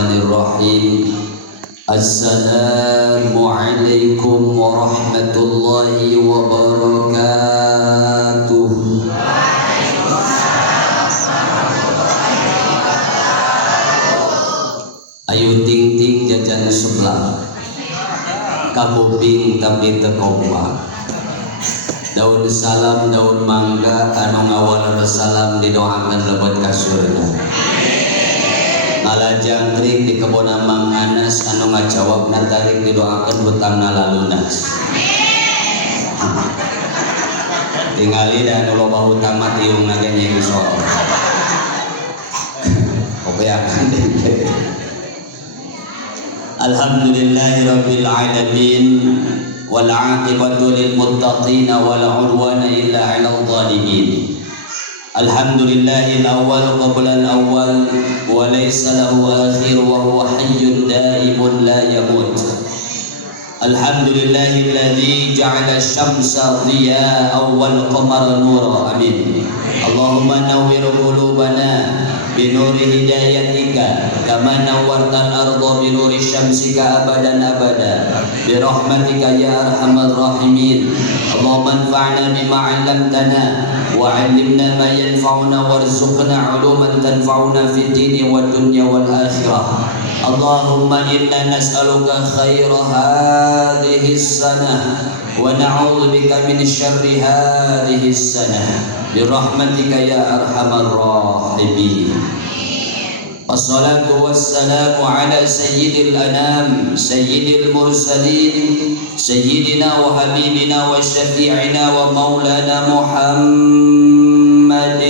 Bismillahirrahmanirrahim. Assalamualaikum warahmatullahi wabarakatuh. Ayu ting ting jajan sebelah kabuping tapi tekompak. Daun salam daun mangga anu ngawal salam didoakan lebet ka surga. Ngalajangkrik di kebon Mang Anas anu ngajawabna tarik didoakan hutangna lalunas. Tingali dan anu loba hutang mati yung naganya yang soal. Oke akan deh. Alhamdulillahirabbil alamin. والعاقبة للمتقين ولا عدوان إلا على الظالمين. الحمد لله الأول قبل الأول وليس له آخر وهو حي دائم لا يموت. الحمد لله الذي جعل الشمس ضياء والقمر نورا. آمين. اللهم نور قلوبنا بنور هدايتك كما نورت الأرض بنور شمسك أبدا أبدا برحمتك يا أرحم الراحمين. اللهم انفعنا بما علمتنا وعلمنا ما ينفعنا وارزقنا علوما تنفعنا في الدين والدنيا والآخرة. اللهم إنا نسألك خير هذه السنة ونعوذ بك من شر هذه السنة برحمتك يا أرحم الراحمين. الصلاة والسلام على سيد الأنام سيد المرسلين سيدنا وحبيبنا وشفيعنا ومولانا محمد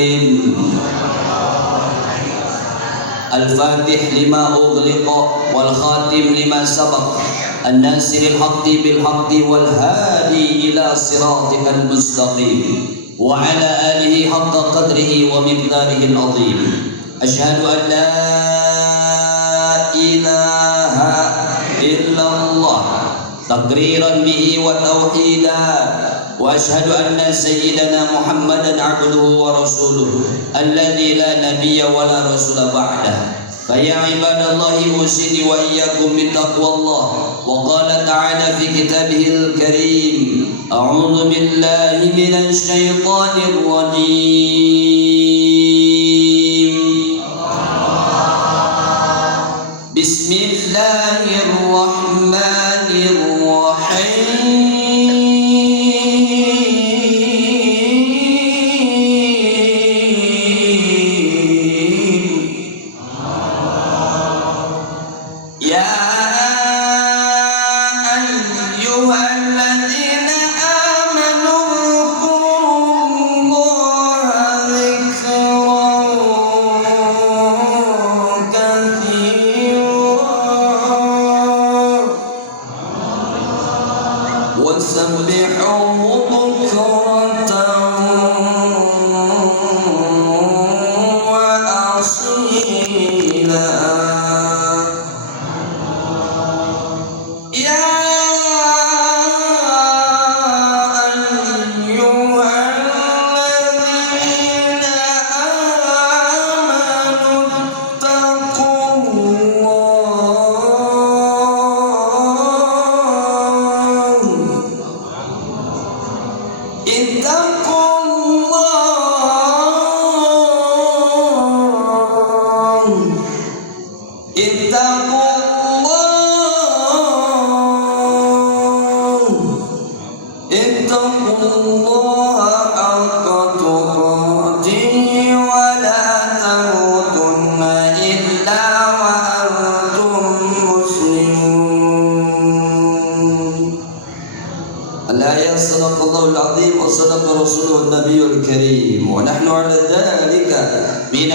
الفاتح لما أغلق والخاتم لما سبق الناصر الحق بالحق والهادي إلى صراطك المستقيم وعلى آله حق قدره ومقداره العظيم. أشهد أن لا إله إلا الله تقريرا به وتوحيدا وأشهد أن سيدنا محمدا عبده ورسوله الذي لا نبي ولا رسول بعده. فيا عباد الله أوصيني وإياكم بتقوى الله. وقال تعالى في كتابه الكريم أعوذ بالله من الشيطان الرجيم بسم الله الرحمن الرحيم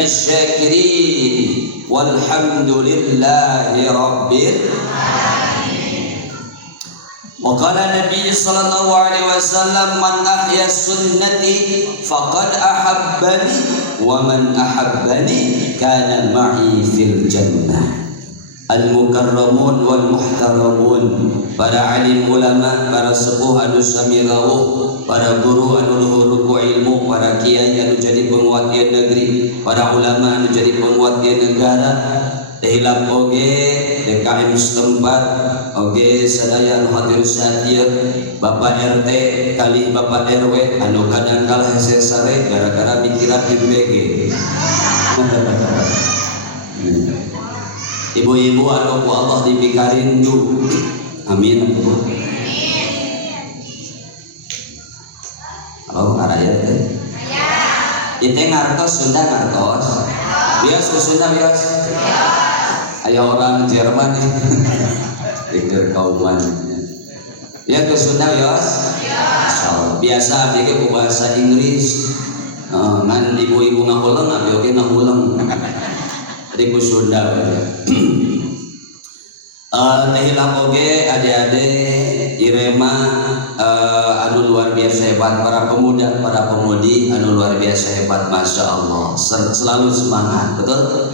الشاكرين والحمد لله رب العالمين. وقال النبي صلى الله عليه وسلم من أحيا السنة فقد أحبني ومن أحبني كان معي في الجنة. Al-mukarramun wal muhtaramun, para alim ulama, para sepuh anu sami rawuh, para guru anu luhur ruku ilmu, para kiai anu jadi penguat ieu negeri, para ulama anu jadi penguat ieu negara, Hilap oge DKM setempat oge sadaya anu hadir sadia Bapak RT kali Bapak RW anu kadang kalah hese sare gara-gara mikiran IBG. Ibu-ibu anu ku Allah dipikarin du. Amin. Oh, ngaraya teh. Itu ngartos Sunda ngartos. Bias ke Sunda bias. Aya orang Jerman nih. Pikir kauman. Ya ke Sunda bias. Biasa bikin bahasa Inggris. Ngan ibu-ibu ngahulang, abi oke ngahulang. Jadi ku Sunda. Tehilap oge adik-adik Irema anu luar biasa hebat, para pemuda, para pemudi anu luar biasa hebat, masya Allah, selalu semangat, betul?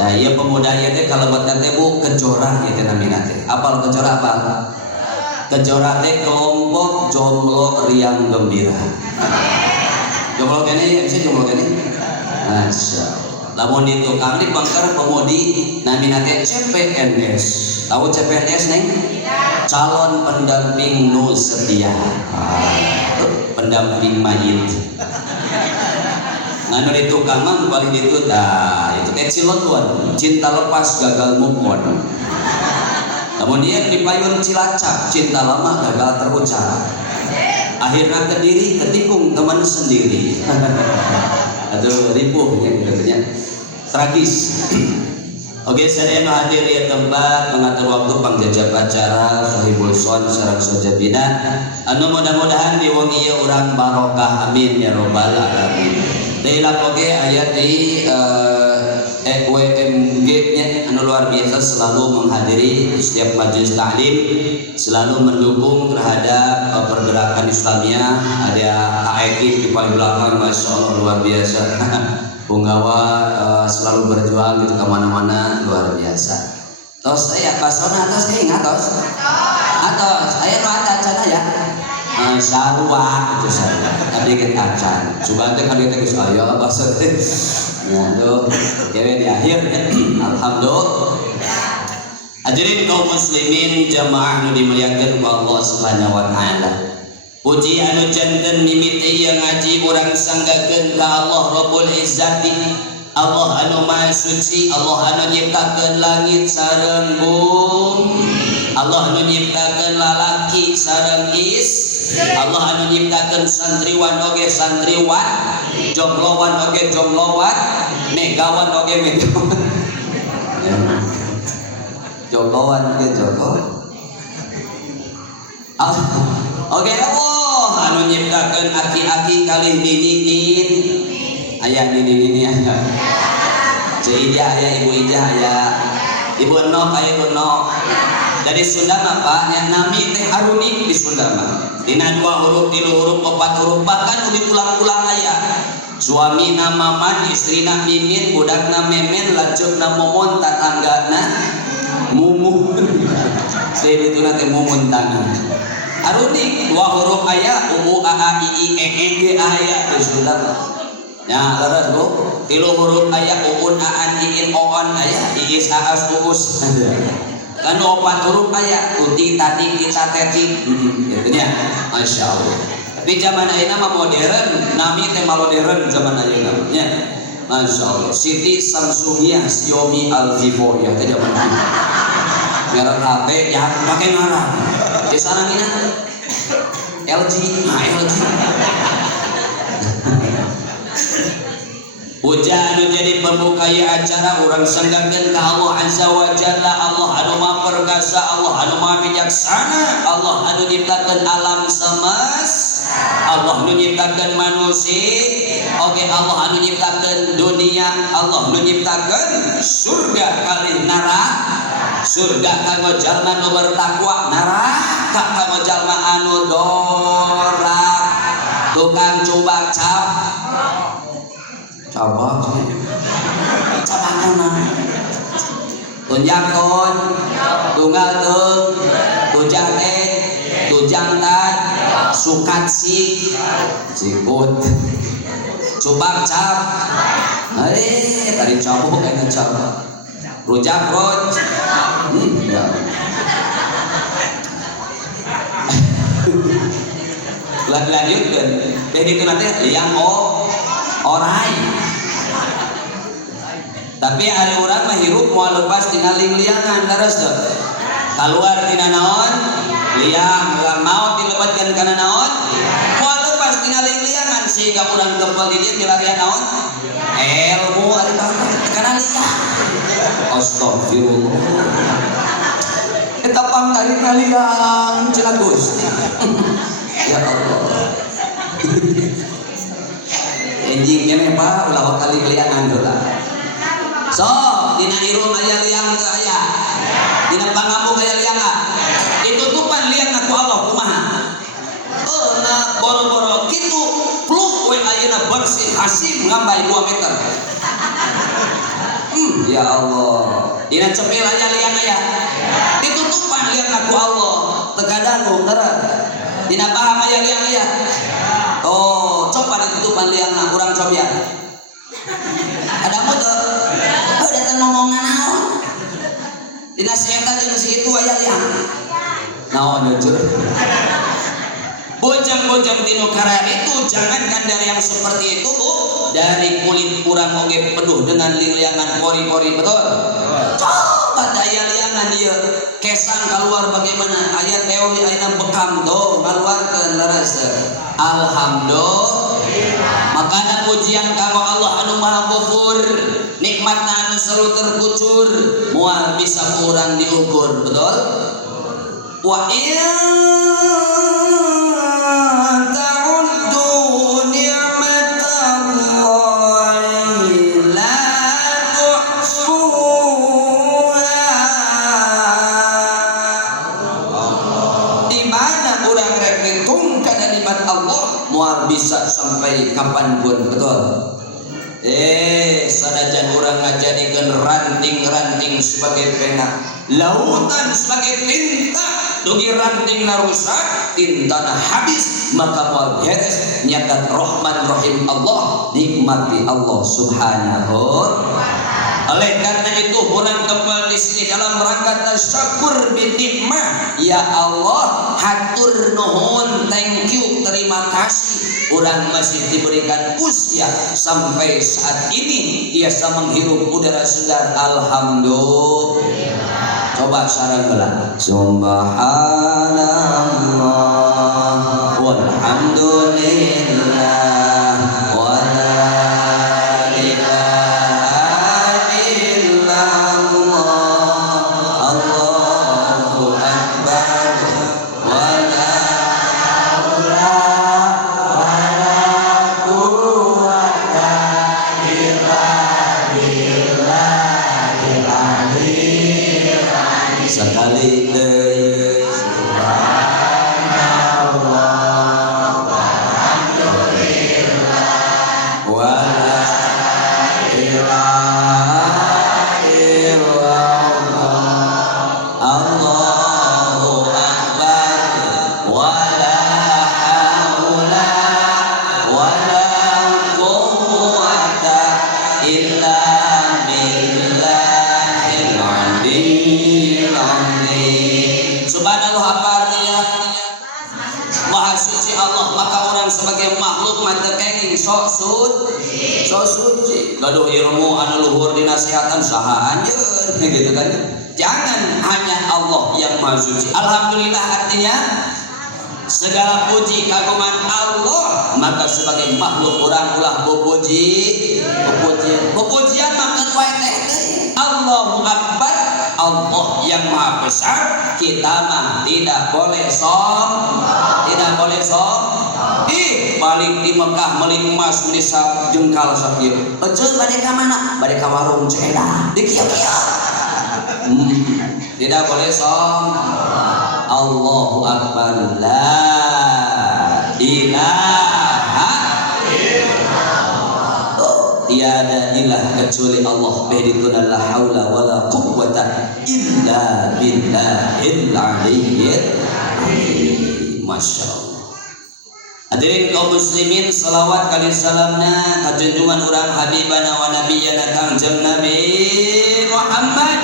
Nah, iya pemuda ya teh kalau buat nanti bu kejora ya teh namina teh. Apal kejora apa? Kejora teh kelompok jomblo riang gembira. Jomblo kene bisa jomblo kene. Masya Allah. Lamun itu kami bangkar pemudi namina teh CPNS. Tahu CPNS neng? Calon pendamping nu setia. Pendamping mayit. Nganu di tukang mah balik itu itu kayak Cilegon, cinta lepas gagal move on. Kemudian di payun Cilacap, cinta lama gagal terucap. Akhirnya Kediri ketikung teman sendiri. Aduh ribuh yang katanya tragis. Oke, saya hadir di tempat mengatur waktu pangjajab acara Sohibul Son sareng sojabina anu mudah-mudahan diwongi ieu urang barokah, amin ya robbal alamin. Dailap oge aya di WMG nya anu luar biasa selalu menghadiri setiap majelis taklim, selalu mendukung terhadap pergerakan Islamiyah. Ada AEK di paling belakang, masya Allah luar biasa. Punggawa selalu berjuang gitu kemana-mana, luar biasa. Tos saya pasona atas kayak nggak tos? Atas, ayah lo ada acan ya? Sarua itu sarua. Tadi kita acan. Coba nanti kali kita kisah ayo pasal. Aduh, kewe di akhir. Alhamdulillah. Hadirin kaum muslimin jamaah nu dimuliakeun ku Allah Subhanahu wa taala. Puji anu janten mimiti yang ngaji urang sanggakeun ka Allah Rabbul Izzati, Allah anu maha suci, Allah anu nyiptakeun langit sareng bumi, Allah anu nyiptakeun lalaki sareng Allah anu nyiptakeun santriwan oge santriwan, jomblowan oge jomblowan, megawan oge megawan. Jomblowan oge jomblowan. Oke Allah anu nyiptakeun aki-aki kalih ninin. Aya ninin aya. Cik Ija aya, Ibu Ija aya. Ibu Nok aya Ibu Nok. Dari Sunda mah Pak nya nami teh harunik di Sunda mah. Dina 2 huruf, 3 huruf, 4 huruf, bahkan udah pulang-pulang aya. Suami nama Maman, istrina Mimin, budakna Memen, lanjutna Momon, tatanggana Mumu. Saya itu nanti Mumun tangan. Harunik 2 huruf aya, U A A I I E E G aya di Sunda mah. Ya, leres Bu. 3 huruf aya, Uun Aan Iin Oon aya, Iis Aas Uus. Kan 4 huruf aya, Tuti Tati Kita Teti. Gitu nya. Masya Allah. Tapi zaman ayeuna mah modern, nami teh modern zaman ayeuna nya. Masya Allah. Siti Samsungiyah Xiaomi Alvivo ya teh zaman itu. Merek HP yang pakai ngarang. Di sana mina LG, LG. Puja anu jadi pembuka acara urang sanggakeun ka Allah Azza wa Jalla, Allah anu maha perkasa, Allah anu maha bijaksana, Allah anu nyiptakeun alam semesta, Allah anu nyiptakeun manusia, oke Allah anu nyiptakeun dunia, Allah anu nyiptakeun surga kali neraka, surga kanggo jalma nu bertakwa, neraka kanggo jalma anu dorak, tukang coba cap coba mana tunjakon tunggal tung tujang tujang tan sukat sikut cubak cap tadi coba kayaknya coba rujak roj. Ya. Lanjutkan. Jadi itu nanti liang orai. Tapi hari orang mah hirup mau lepas tinggal liangan terus tuh. Keluar tina naon liang, mau dilepaskan karena naon mau lepas tinggal liangan sehingga orang kepal di dia dilarian naon ilmu ari karena liang. Astagfirullah. Eta pangtarik liang Cilagus. Ya Allah. Enjing kene Pak ulah kali liangan heula. So, dina irung aya liang teu aya. Dina pangampung aya liang. Ditutupan liang ku Allah kumaha? Na boro-boro kitu pluk we ayeuna bersih hasim ngambai 2 meter. Ya Allah. Dina cepil aya liang aya. Ditutupan liang ku Allah. Tegadangu teureun. Dina paham aya liang aya. Oh, coba ditutupan liangna urang cobian. Ada motor. Datang ngomongan naon. Dina setan jeung situ aya liang. Naon jujur. Bojang-bojang tinu karar itu jangankan dari yang seperti itu Bu, dari kulit urang oge penuh dengan liangan pori-pori betul. Coba daya liangan ieu kesan keluar bagaimana aya teori ayeuna bekam tuh ngaluarkeun leres. Alhamdulillah. Makana pujian kanggo Allah anu Maha Ghafur, nikmatna anu selalu terkucur, moal bisa kurang diukur, betul? Wa in ta'uddu ni'matallahi la tuhsuha. Di mana urang rek ngitung kana nikmat Allah moal bisa sampai kapanpun, betul? Sanajan urang ngajadikeun ranting-ranting sebagai pena, lautan sebagai tinta, dugi rantingna rusak, tintana habis, maka moal beres nyatat Rahman Rahim Allah, nikmati Allah Subhanahu. Oleh karena itu urang kembali di sini dalam rangka tasyakur bi nikmah. Ya Allah, hatur nuhun, thank you, terima kasih. Urang masih diberikan usia sampai saat ini biasa menghirup udara segar. Alhamdulillah. Coba sareng heula. Subhanallah walhamdulillah wala ilaha illallah Allahu akbar wala haula wala quwwata illa billahil aliyyil azim. Sekali deui subhanallah walhamdulillah wala ilaha illallah Allahu akbar wala haula wala quwwata illa billahil aliyyil azim. Subhanallah apa artinya? Maha suci Allah, maka orang sebagai makhluk mata kenging sok suci. Gaduh ilmu anu luhur dinasihatan saha anjeun gitu kan. Jangan hanya Allah yang maha suci. Alhamdulillah artinya segala puji kagungan Allah, maka sebagai makhluk orang ulah pujian maka wae teh Allahu Akbar, Allah yang maha besar. Kita mah tidak boleh balik di Mekah meuli emas meuli jengkal sakieu. Eceun bade ka mana? Bade ka warung ceeda di kieu-kieu. Tidak boleh Allahu Akbar, la ilaha illallah. Tiada ilah kecuali Allah. Behituna la haula wala quwwata illa billahil aliyyil azim. Masya Allah. Hadirin kaum muslimin, salawat kali salamna ka junjungan urang habibana wa nabiyana Kangjeng Nabi Muhammad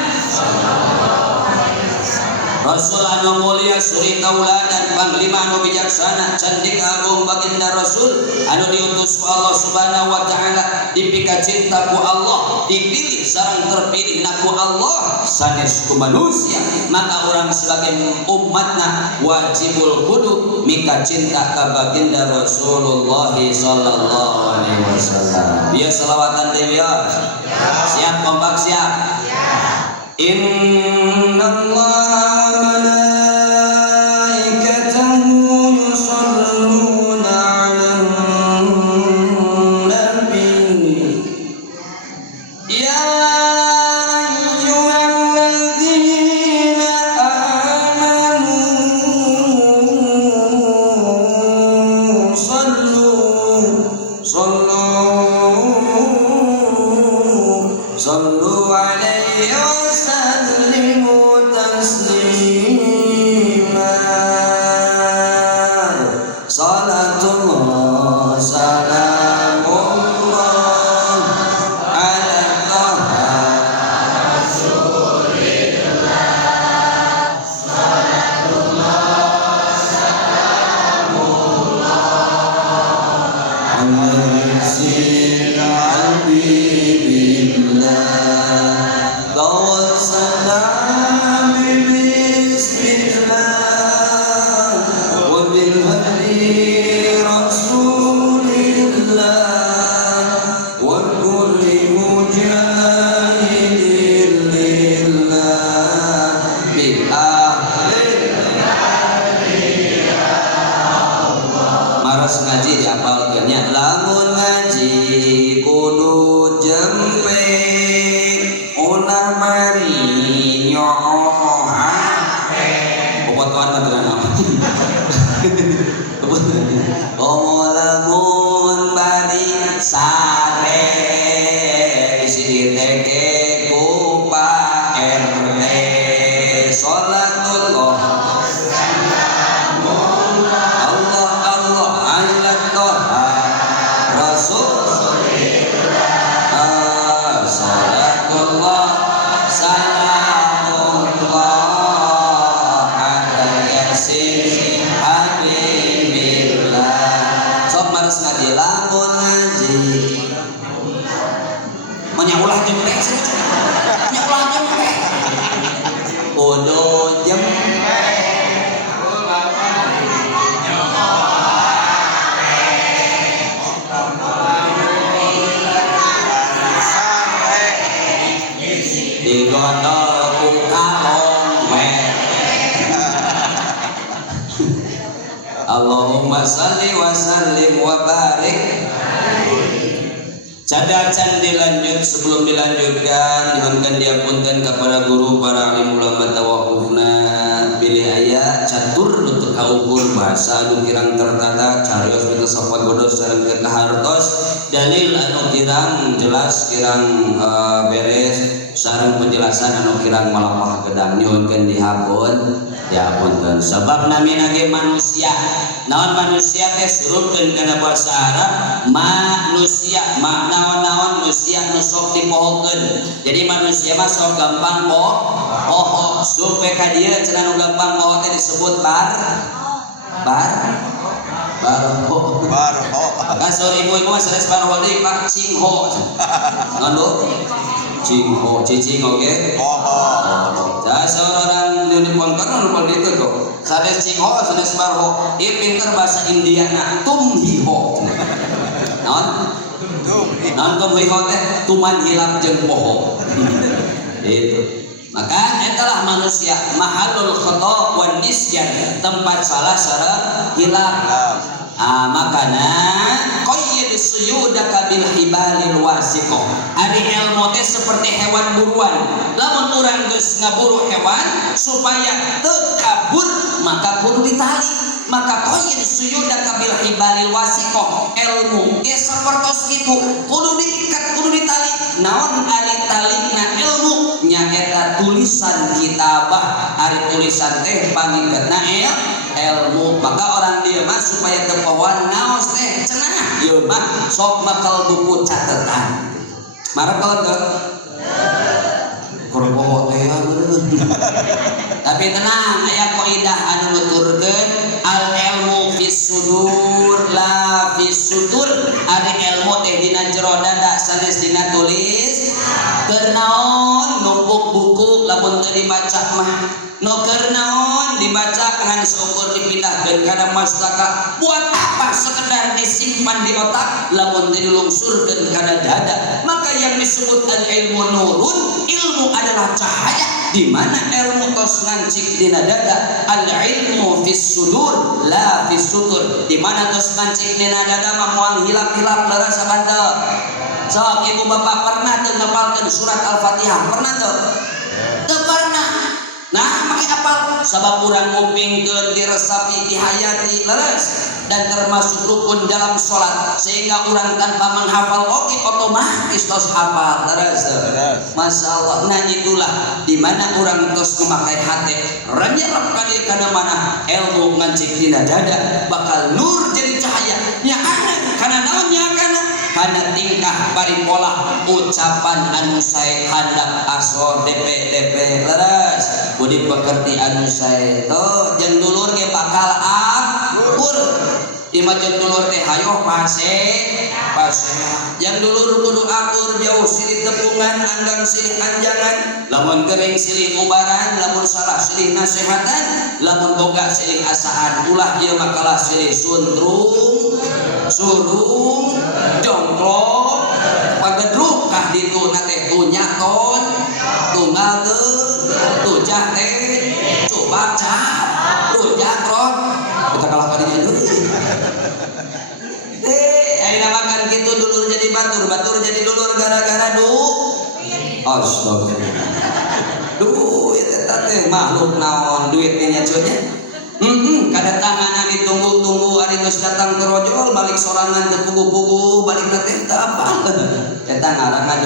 Rasul anu mulia suri tauladan panglima anu bijaksana cantik agung baginda Rasul anu diutus ku Allah Subhanahu wa taala dipika cinta ku Allah dipilih sareng terpilih ku Allah sanes ku manusia maka orang sebagai umatna wajibul kudu mika cinta ka baginda Rasulullah sallallahu alaihi wasallam. Biar selawatan deui ya. Siap kompak siap. Innallaha Allahumma salli wa sallim wa barik. Cadacan dilanjut sebelum dilanjutkan dihonkan diapunten kepada guru para alim ulama tawakufna pilih aya catur untuk kaukur bahasa anu kirang tertata carios kita sopan godos sareng kahartos dalil anu kirang jelas kirang beres sareng penjelasan anu kirang malapah gedang nyuhunkeun dihapun diapunten sebab namina ge manusia naon manusia teh surupkeun kana basa Arab manusia makna naon manusia nu sok dipohokeun jadi manusia mah sok gampang poho supaya ka dieu cenah nu gampang poho teh disebut barho kasur ibu-ibu mah sanes barho deui Pak cingho ngandung cingho cicing oge dasar orang di pangkat nu itu kok sanes cingho sanes barho ieu pinter bahasa Indiana tumhiho naon tumhiho teh tuman hilap jeung poho itu maka etalah manusia mahalul khata wan nisyan tempat salah sareng hilap makana qayyid suyudaka bil hibalil wasiqah ari ilmu teh seperti hewan buruan lamun urang geus ngaburu hewan supaya teu kabur maka kudu ditali maka qayyid suyudaka bil hibalil wasiqah ilmu ge sapertos kitu kudu diikat kudu ditali naon ari talina ilmu nya eta tulisan kitabah ari tulisan teh pangingkeutna ilmu maka orang dia mah supaya teu pohoan naos teh cenah ieu mah sok makal buku catatan marep kalau teu Korbo teh tapi tenang aya kaidah anu nuturkeun al ilmu fis sudur la fis sudur. Ari ilmu teh dina jero dada sanes dina tulis. Keur naon numpuk buku lamun teu dibaca mah no keur naon dibaca ngan seukur dipindahkeun kana mastaka buat apa sekedar disimpan di otak lamun teu dilungsurkeun kana dada. Maka yang disebut al ilmu nurun, ilmu adalah cahaya di mana ilmu tos ngancik dina dada. Al ilmu fis sudur la fis sutur. Di mana tos ngancik dina dada mah moal hilap-hilap leres sabanteu. Sok ibu bapak pernah teu ngapalkeun surat Al-Fatihah? Pernah teu? Teu pernah. Nah, make apal sabab urang ngupingkeun diresapi dihayati leres dan termasuk rukun dalam sholat sehingga urang tanpa menghafal oke otomatis tos hafal leres. Masya Allah. Nah itulah di mana urang tos memakai hati renyerep kali kana mana ilmu ngancik dina dada bakal nur jadi cahaya nya kana kana naon nya kana tingkah bari pola ucapan anu sae handap asor DP leres budi pekerti anu sae to jeung dulur ge bakal akur imah jeung dulur teh hayo pase yang dulur kudu akur jauh silih tepungan anggang silih anjangan lamun kering silih ubaran lamun salah silih nasehatan lamun boga silih asaan ulah ieu makalah silih suntrung surung jongklok pagedruk kah ditu na teh tunyaton tunggal teu tujah teh coba cap rujak rod kita kalah kadinya deui ayeuna makan kitu dulur jadi batur jadi dulur gara-gara astagfirullah duit eta teh makhluk naon duit teh nya nya kadatangan ditunggu-tunggu ari geus datang terojol balik sorangan teu pugu-pugu balikna teh teu apa eta ngaranna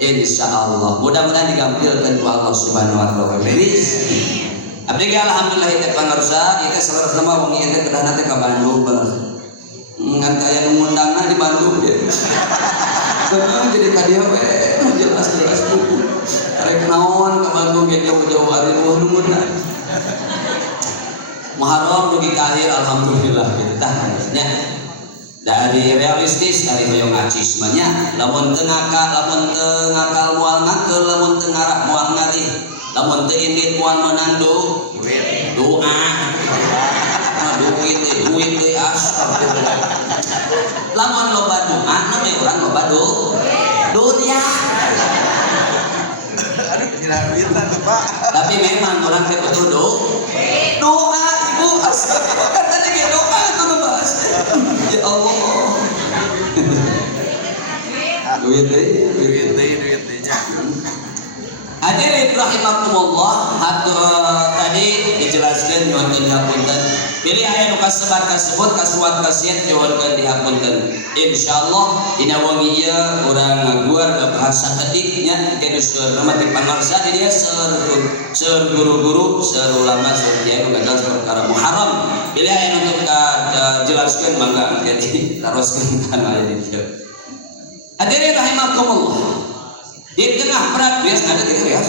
insyaallah mudah-mudahan digampilkeun ku Allah Subhanahu wa taala. Abdi ge alhamdulillah teh pangarsa ieu teh salerosna mah wong ieu teh kedahna teh ka Bandung bener. Ngan aya nu ngundangna di Bandung dia. Jadi ka dieu we jelas-jelas buku. Arek naon ka Bandung ge jauh-jauh ari nuhun-nuhunna. Muharram dugi ka akhir alhamdulillah gitu tah nya. Dari realistis dari hoyong acis mah nya lamun teu ngakal moal ngakeul lamun teu ngarah moal ngalih lamun teu indit moal menandu doa duit deui astagfirullah lamun loba doa namanya urang loba dunia tapi memang orang teh betul doa ibu astagfirullah kan tadi ge doa tuh ngebahas ya Allah duit nya hadirin rahimakumullah tadi dijelaskeun nyuwun dihapunten pilih aya nu kasebat kasebut kasuat kasiat nyuwunkeun dihapunten insyaallah dina wengi ieu urang ngaguar ke bahasa ketiknya kedu seur nama ti pangarsa di dieu seur guru-guru seur ulama seur kiai nu gagal perkara Muharram pilih aya nu jelaskeun mangga jadi taroskeun kana di dieu hadirin rahimakumullah di tengah berat ada gitu ya.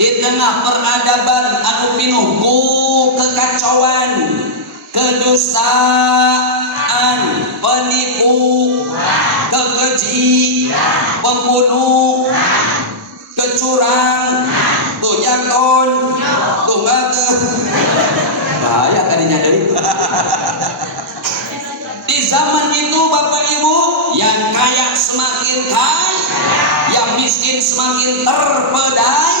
Di tengah peradaban anu pinuh ku kekacauan, kedustaan, penipu, kekeji, pembunuh, kecurang, tunyaton, tungate. Bahaya kadinya dari. Di zaman itu Bapak Ibu yang kaya semakin kaya, yang miskin semakin terpedai,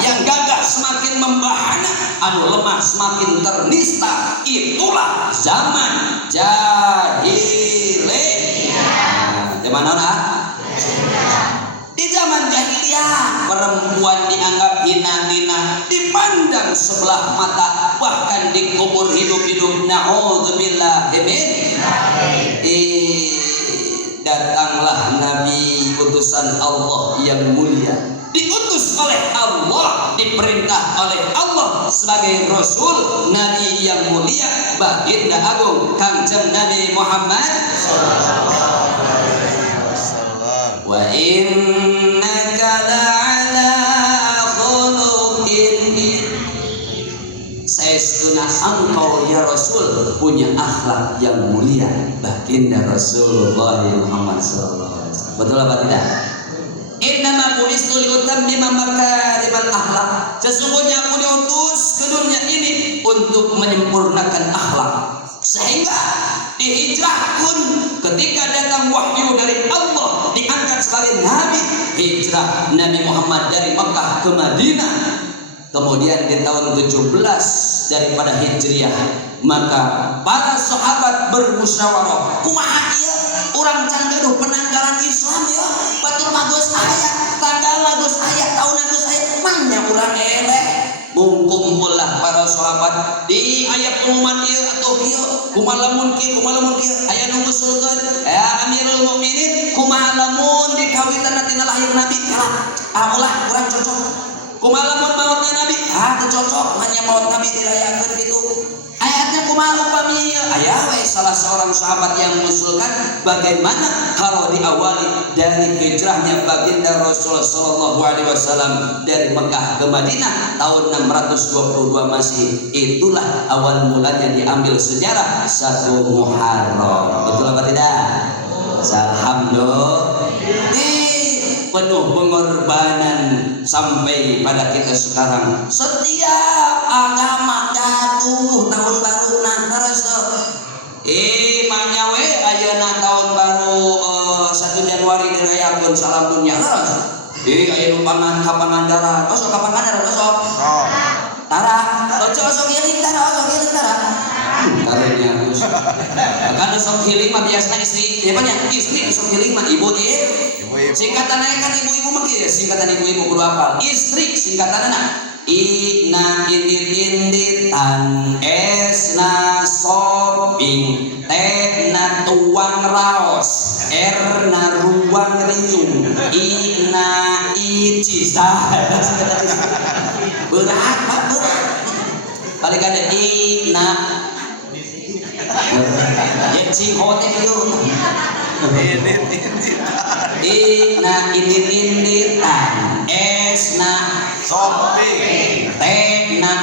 yang gagah semakin membahana, anu lemah semakin ternista. Itulah zaman jahiliyah. Di mana nak? Di zaman jahiliyah perempuan dianggap hina-hina, dipandang sebelah mata, bahkan dikubur hidup-hidup. Na'udzubillah min. Datanglah Nabi utusan Allah yang mulia, diutus oleh Allah, diperintah oleh Allah sebagai Rasul, Nabi yang mulia, baginda agung Kangjeng Nabi Muhammad sallallahu alaihi wasallam. Wa innaka estuna engkau ya Rasul punya akhlak yang mulia. Baginda Rasulullah Muhammad sallallahu alaihi wasallam. Betul apa tidak? Innama bu'istu liutammima makarimal akhlak. Sesungguhnya aku diutus ke dunia ini untuk menyempurnakan akhlak. Sehingga dihijrahkan ketika datang wahyu dari Allah, diangkat sebagai nabi. Hijrah Nabi Muhammad dari Mekah ke Madinah. Kemudian di tahun 17 daripada Hijriah, maka para sahabat bermusyawarah, kumaha ieu urang can gaduh penanggalan Islam ya, batur bagus aya, tanggal bagus aya, tahun bagus aya, manya urang eleh. Kumpullah para sahabat di ayat pengumuman ieu atuh kieu, kumaha lamun kieu aya nu ngusulkeun, ya Amirul Mukminin, kumaha lamun dikawitanna tina lahir Nabi kalah, ulah urang cocok. Kumaha lamun mautna Nabi, teu cocok, manya maut Nabi dirayakeun kitu. Ayatnya kumaha upami aya we salah seorang sahabat yang mengusulkan bagaimana kalau diawali dari hijrahnya baginda Rasul sallallahu alaihi wasallam dari Mekah ke Madinah tahun 622 Masehi. Itulah awal mulanya diambil sejarah 1 Muharram. Betul apa tidak? Alhamdulillah. Penuh pengorbanan sampai pada kita sekarang. Setiap agama jatuh tahun baru terus manyawe ayeuna tahun baru 1 Januari dirayakeun salam dunia terus. Aya nu Pangandaran, sok ka Pangandaran sok. Tara, sok iring tara. Tarenya geus. Kan sok healing mah biasana istri, ya banyak istri sok healing mah ibu singkatannya kan ibu-ibu mah kieu, singkatan ibu-ibu kudu hafal. Istri singkatanna Ina indit-inditan, esna shopping, T-na tuang raos, R-na ruang riung, I-na icis. Berat. Balik ada I-na cing hotek yuk. I-na indit-inditan, S-na shopping, T-na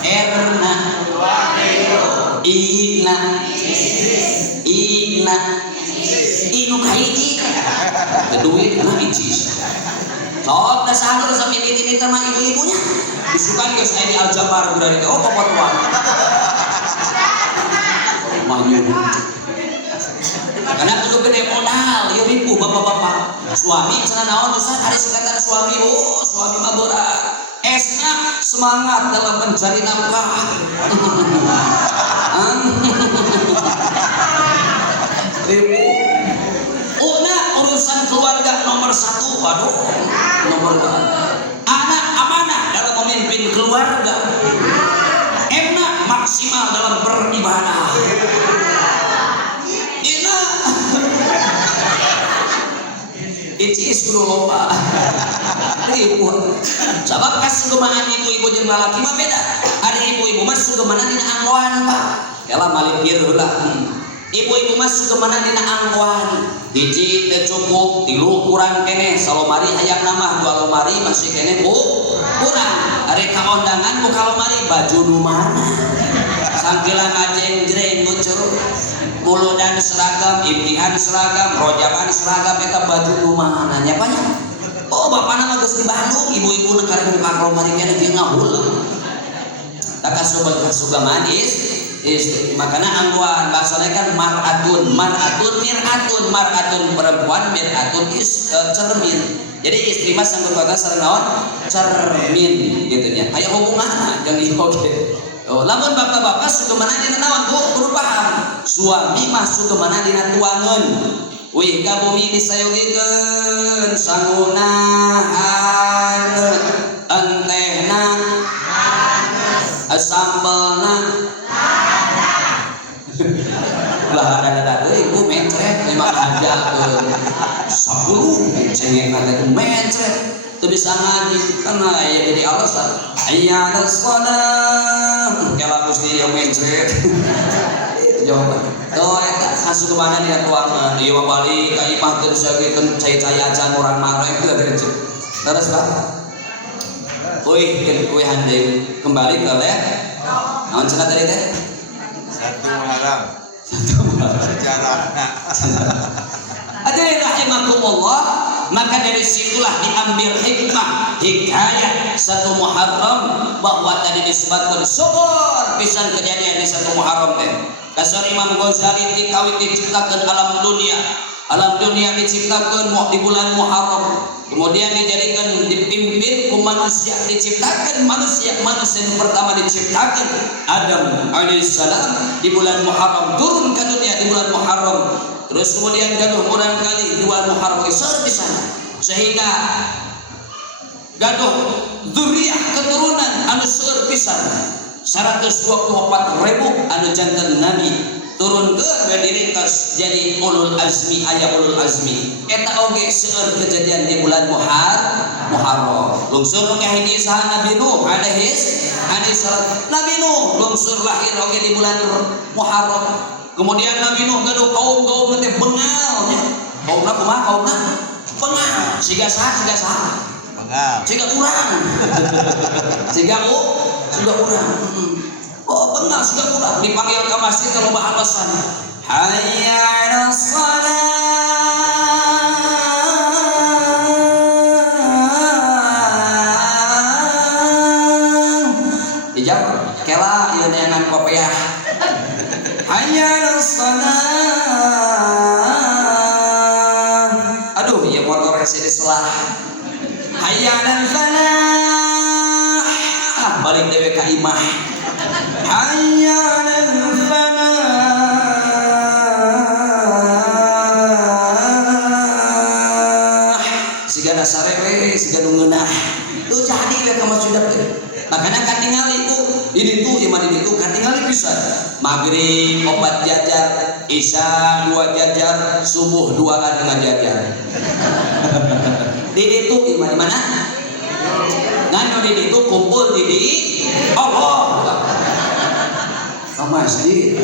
R-na I-na inu kahiji duit na icis. Sok da sahabat sa mimiti mah ibu-ibunya disukan geus aya di Aljabar berarti popotwan manyun. Karena kudu gede modal, ya ribu bapak-bapak. Suami cenah naon Ustaz, hari singkatan suami. Suami mah berat. Esna semangat dalam mencari nafkah. Ribu. Una urusan keluarga nomor 1, waduh. Nomor 2. Anak amanah dalam memimpin keluarga. Emna maksimal dalam beribadah. Icis kudu loba. Ibu. Sabab kasugemaan ibu-ibu jeung lalaki mah beda. Ada ibu-ibu mah sugeumana dina anggoan, Pak. Kela malipir heula. Ibu-ibu mah sugeumana dina anggoan. Hiji teu cukup, 3 kurang keneh, salomari hayang nambah 2 lomari masih keneh bu. Kurang. Ari ka undangan buka lomari baju nu mana? Sangkilan ngajeng-jreng ngucur. Muludan seragam, imtihan seragam, rojaban seragam, eta baju rumah nanya banyak. Oh bapakna mah geus di Bandung, ibu-ibu nu karek buka lomari keneh dia ngahula. Da kasugamaan istri. Makana angguan bahasana kan mar'atun perempuan, mir'atun cermin. Jadi istri mah sanggup kata sareng naon? Cermin gitu nya. Aya hubunganna jeung ieu oge. Oh, lamun bapak-bapak sugeumana dina naon Bu? Kudu paham. Suami mah sugeumana dina tuangeun. Wih ka bumi disayogikeun sangunahan entehna sambelna lah ada ibu mencret memang ada 10 cengeng ada mencret itu bisa ngaji karena ya jadi alasan ayat as-salam kalau Gusti yang mencret itu jawaban tuh eta asup kemana dia tuangan dia balik ka imah teu saeukeun cai-cai acan urang marek terus Pak Wih handai kembali ke naon cenah tadi teh? Satu Muharram. Sejarah. Hadirin rahimakumullah, maka dari situlah diambil hikayat 1 Muharram bahwa tadi disebutkan syukur pisan kejadian di 1 Muharram teh. Kasar Imam Ghazali dikawit diciptakan alam dunia. Alam dunia diciptakan di bulan Muharram. Kemudian dijadikan dipimpin ke manusia, diciptakan manusia yang pertama diciptakan Adam alaihissalam di bulan Muharram, turun ke dunia di bulan Muharram. Terus kemudian gaduh murang kali di bulan Muharram besar di sana, sehingga gaduh zuriyah keturunan anu seueur pisan 124.000 anu janten nabi turun ke diringkas jadi ulul azmi, aya ulul azmi eta oge seueur kejadian di bulan Muharram. Lungsur ke hiji saha Nabi Nuh alaihi salam. Nabi Nuh lungsur lahir oge di bulan Muharram. Kemudian Nabi Nuh gaduh kaum teh bengal nya. Kaumna kumaha kaumna? Bengal. Siga saha? Bengal. Siga urang. Siga urang. Oh bengal siga urang dipanggil ka masjid kalau alasan. Hayya 'alas shalah. Dijawab kela ieu neangan kopiah. Hayya 'alas shalah. Aduh, ya motor rese diselah. Hayya 'alal falah. Balik dewe ka imah. Hayya 'alal falah. Siga dasare we, siga nu ngeunah. Tuh jadi we ka masjid teh. Makanya katingali ku ini tuh iman ini tuh katingali pisan. Maghrib 4 jajar, Isya 2 jajar, subuh 2an ngajajar. Di itu iman mana? Nganu di itu kumpul di Allah. Ke masjid.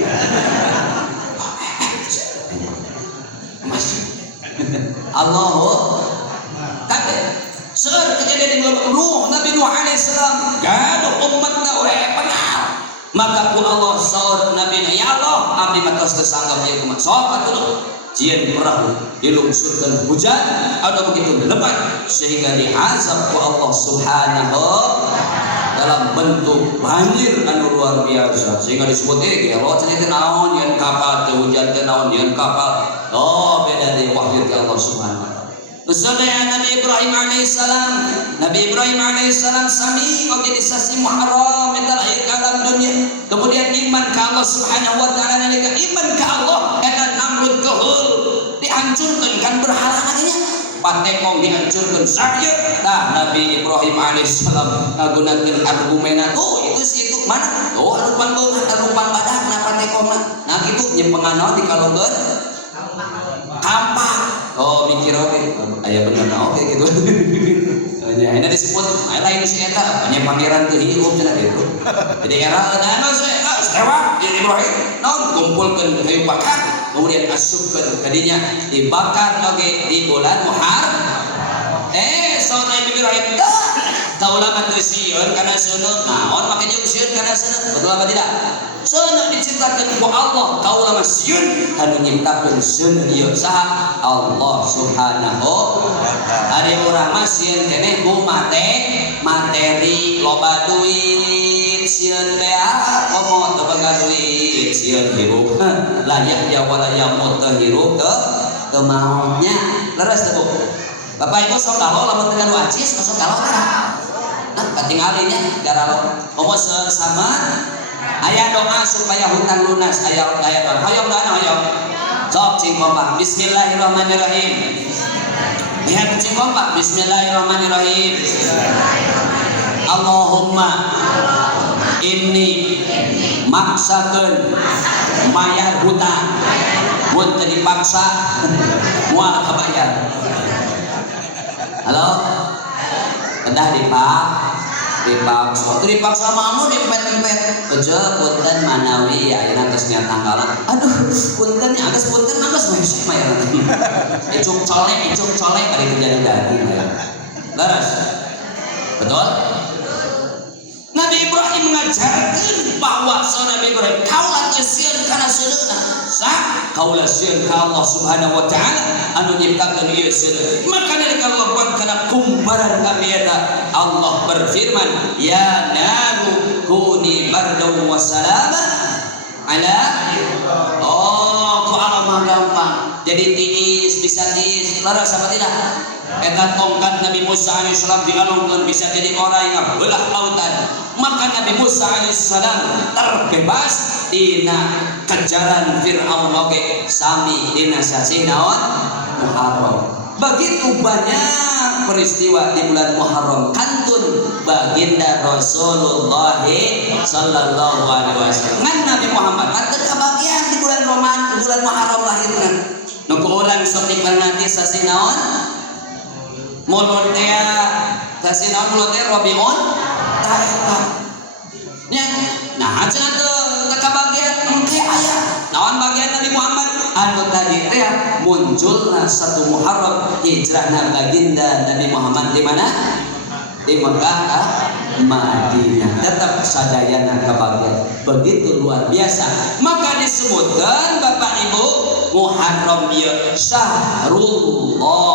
Masjid. Allahu Akbar. Seueur kejadian di bulan Nuh, Nabi Nuh alaihissalam gaduh umatna we pengal. Maka ku Allah saur Nabi na, ya Allah abdi mah tos teu sanggap ieu kumaha. Sok atuh jieun perahu dilungsurkeun hujan anu begitu lebat sehingga diazab ku Allah Subhanahu dalam bentuk banjir anu luar biasa sehingga disebut gelo cenah teh naon yen kapal teu hujan teh naon yen kapal. Oh beda deui wahyu ti Allah Subhanahu wa taala. Usulnya Nabi Ibrahim alaihissalam. Nabi Ibrahim alaihissalam sami organisasi Muharram minta lahir ke alam dunia. Kemudian iman ke Allah Subhanahu wa taala, nalika iman ke Allah eta Namrud keheul dihancurkan kan berhala nya. Patekong dihancurkan sakit. Nah Nabi Ibrahim alaihissalam ngagunakeun argumena tuh itu situ mana? Oh anu pambadakna patekongna. Nah kitu nyempengan di kalonggeun kampak. Oh mikir oke, aya bener na oke gitu. Nya ini disebut lain si eta nya pangeran teu hirup cenah gitu. Jadi era anu sewa Ibrahim naon kumpulkeun kayu bakar kemudian asupkeun ka dinya dibakar oge di bulan Muharram. Saur Nabi Ibrahim tah ulama teu sieun kana seuneu naon make jeung sieun kana seuneu betul apa tidak? Seuneu diciptakeun ku Allah kaula mah sieun anu nyiptakeun seuneu ieu saha? Allah Subhanahu ari urang mah sieun keneh ku materi loba duit sieun bea komo teu boga duit sieun hirup layak jawala yamut teu hirup teu mau nya leres teu Bapak Ibu sok galo lamun teu ngadu acis sok galo tah. Nah, katinggalinya garalo. Momo sama aya doa supaya hutang lunas, aya doa. Hoyong doa hoyong. Sok cing kompak. Bismillahirrahmanirrahim. Lihat cing kompak. Bismillahirrahmanirrahim. Allahumma inni maksakeun mayar hutang. Mun teu dipaksa moal kabayar. Halo, kedah dipaksa, dipaksa mamu dipet-pet, keje punten manawi ya ayeuna geus nya tanggalan. Aduh, punten nya geus punten mah geus meseh mah ya. Icuk colek bari kerja dadi. Leres. Betul? Nabi Ibrahim mengajarkan bahwa Nabi Ibrahim kaulah sieun kana seunna sah kaulah sieun ka Allah Subhanahu wa taala anu nyiptakeun ieu seunna. Maka nalika Allah buat kana kumparan kami eta Allah berfirman ya naru kuni bardaw wa salama ala oh kok mah gampang jadi tiis bisa tiis laras apa tidak eta tongkat Nabi Musa alaihissalam dialungkeun bisa jadi orang yang belah lautan. Maka Nabi Musa alaihissalam terbebas dina kejaran Fir'aun oge sami dina sasi naon Muharram. Begitu banyak peristiwa di bulan Muharram kantun baginda Rasulullah sallallahu alaihi wasallam. Ngan Nabi Muhammad teu kabagian di bulan bulan Muharram lahirna. Nu kuulang sok diperingati sasi naon? Mulut dia kasih nama mulut dia Rabiun Ta'iqah. Nah aja tuh teka bagian mungkin ayat. Nawan bagian Nabi Muhammad anu tadi teh munculna satu Muharram hijrahna baginda Nabi Muhammad di mana? Di Mekah Madinah. Tetap sadayana kabagian. Begitu luar biasa. Maka disebutkan Bapak Ibu Muharram dia syahrullah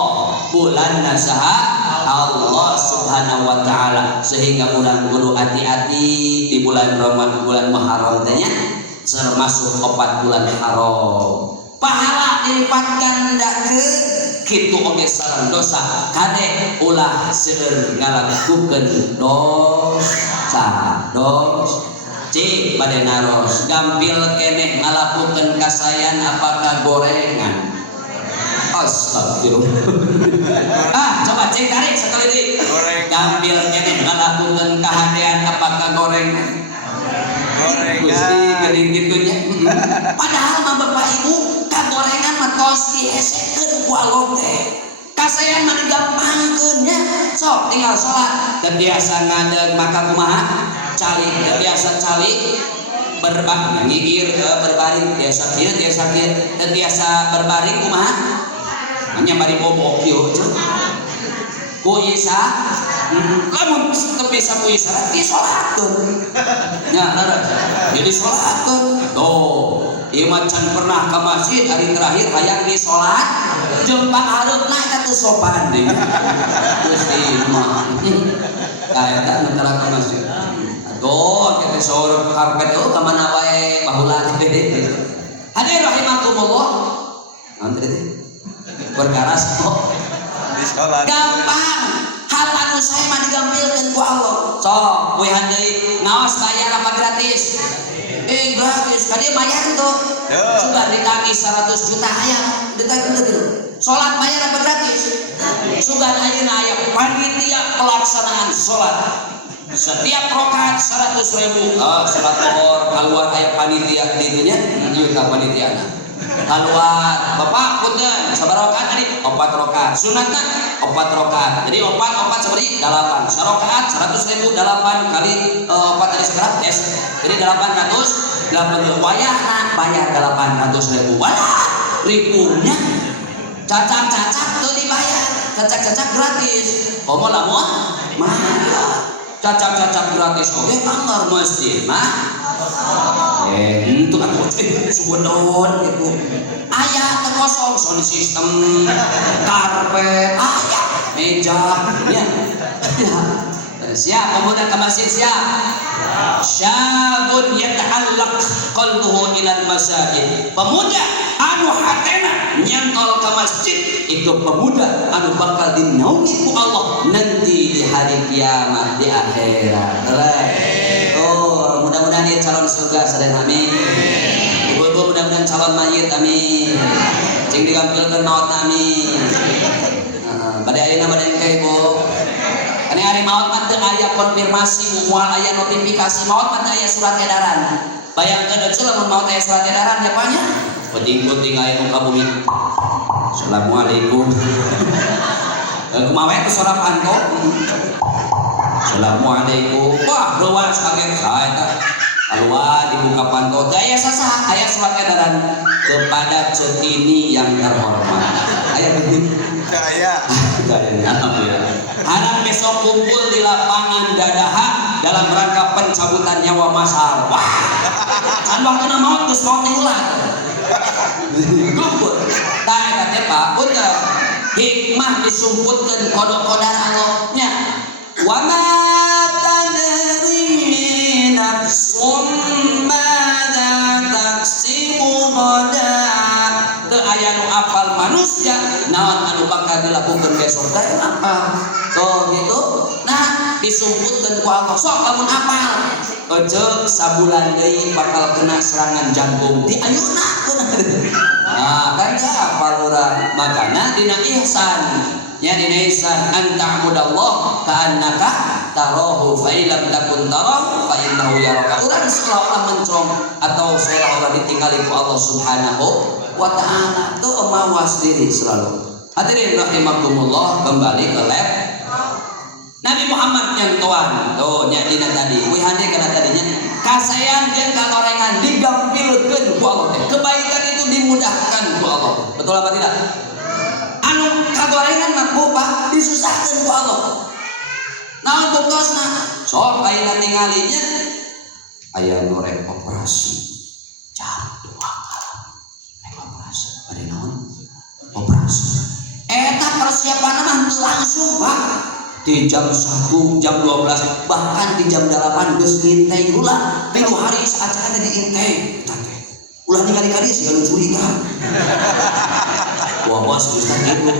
bulan nasaha Allah Subhanahu wa taala sehingga bulan kudu hati-hati di bulan Ramadan bulan Muharram tanya termasuk 4 bulan haram pahala dilipat gandakeun kitu oge sareng dosa kade ulah seueur ngalakukeun dosa cik bade naros gampil keneh ngalakukeun kasayan apakah gorengan astagfirullah coba cek tarik sekali deui gampil keneh ngalakukeun kahadean apakah gorengan Gusti geuning kitu nya padahal mah Bapak Ibu kagorengan mah tos diesekeun ku Allah teh kasayan mah digampangkeun nya sok tinggal salat teu biasa ngadeg maka kumaha calik biasa calik berbang ngigir berbaring biasa kieu biasa kieu teu biasa berbaring kumaha nya bari bobo kieu ku isa lamun teu bisa ku isa di salatkeun nya tara jadi salatkeun tuh ieu mah can pernah ka masjid hari terakhir hayang di salat jeung pangareupna eta teu sopan deui Gusti mah kaeta anu tara ka masjid aduh kita sore karpet ka mana wae baheula hadir rahimakumullah nanti teh perkara kok di salat gampang hal anu sae mah digampilkeun ku Allah sok we handeuy ngaos bayar apa gratis gratis kadieu bayar tuh sudah ditagih 100 juta aya ditagih gitu salat bayar apa gratis sudah ayeuna aya panitia pelaksanaan salat setiap rakaat 100.000 salat zuhur keluar aya panitia di dinya ieu ka panitiana keluar Bapak punten sabaraha rakaat tadi 4 rakaat sunatna 4 rakaat jadi 4 sabari 8 sarakaat 100.000 8 kali 4 tadi seberapa jadi 800 wayahna bayar 800.000 wadah ribunya cacak-cacak teu dibayar cacak-cacak gratis komo lamun mahal cacak-cacak gratis oke anggar masjid mah itu kan subodon gitu aya teu kosong sound system karpet aya meja ya siap pemuda ke masjid siap syabun yata'allaq qalbuhu ilal masajid pemuda anu hatena nyantol ke masjid itu pemuda anu bakal dinaungi ku Allah nanti di hari kiamat di akhirat oh mudah-mudahan dia calon surga sadaya amin ibu-ibu mudah-mudahan calon mayit amin cing digampilkeun maot amin bade ayeuna bade engke ibu ini hari maut mah teu aya konfirmasi moal aya notifikasi maut mah teu aya surat edaran bayangkeun deui lamun maut aya surat edaran nya panya penting-penting aya nu ka bumi assalamualaikum kumaha teh suara panto assalamualaikum wah luas kaget saeta keluar dibuka panto teu aya sasaha aya surat edaran kepada Centini yang terhormat aya begitu aya alhamdulillah harap besok kumpul di lapangan Dadaha dalam rangka pencabutan nyawa masal. Wah, kan waktu maut geus maut ulah. Gugur. Tah eta teh Pak, punten. Hikmah disumputkeun kodok-kodar Allah nya. Wa ma tadri nafsum madza taksibu ghadan. Teu aya nu apal manusia naon anu bakal dilakukeun besok teh apa. Tuh gitu. Nah, disumputkeun ku Allah sok lamun apal. Ojeg sabulan deui bakal kena serangan jantung di ayeuna. Nah, kan teu apal urang. Makana dina ihsan, nya dina ihsan anta'budallah ka'annaka tarahu fa illam takun tarahu fa innahu yaraka. Urang seolah-olah mencong atau seolah-olah ditinggali ku Allah Subhanahu wa ta'ala. Tuh mawas diri selalu. Hadirin rahimakumullah, kembali ke lab Nabi Muhammad yang tuan. Tuh nya dina tadi we hade kana tadinya kasayan jeung kalorengan digampilkeun ku Allah. Kebaikan itu dimudahkan ku Allah. Betul apa tidak? Anu kagorengan mah Pak disusahkeun ku Allah. Naon tugasna? Sok ayeuna tingalinya aya nu rek operasi. Jam 2 malam rek operasi. Bade naon? Operasi. Eta persiapan mah teu langsung Pak. Di jam 1, jam 12, bahkan di jam 8 geus ngintei ulah. 3 hari saacara teh diintei. Ulah ningali-kali sih anu curiga. Wah bos bisa gitu.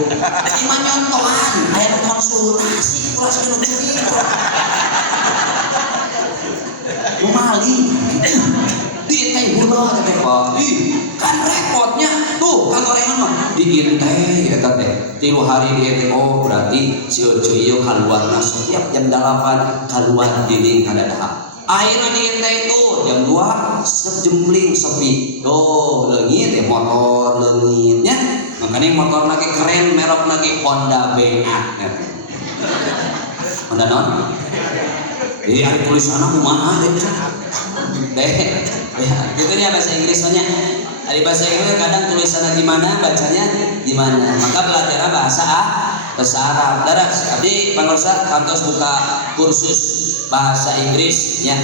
Cuma nyontohan, aya konsultasi ulah anu curiga. Maling. Diintei ulah teh Pak. Ih, kan repotnya tuh kagorengan mah diintei eta teh 3 hari diintei. Oh berarti si Ojo ieu kaluarna setiap jam 8 kaluar dinding kadadaha. Akhirnya diintei tuh jam 2 sejempling sepi. Tuh leungit teh motor leungitnya. Makanya motor lagi keren, merek lagi Honda BA. Honda non? Ada tulisan aku mahal deh. Gitu ya bahasa Inggrisnya. Di bahasa Inggris kadang tulisannya gimana, bacanya gimana. Maka belajar bahasa Arab. Daras, abdi pangorsa kantos buka kursus bahasa Inggris ya.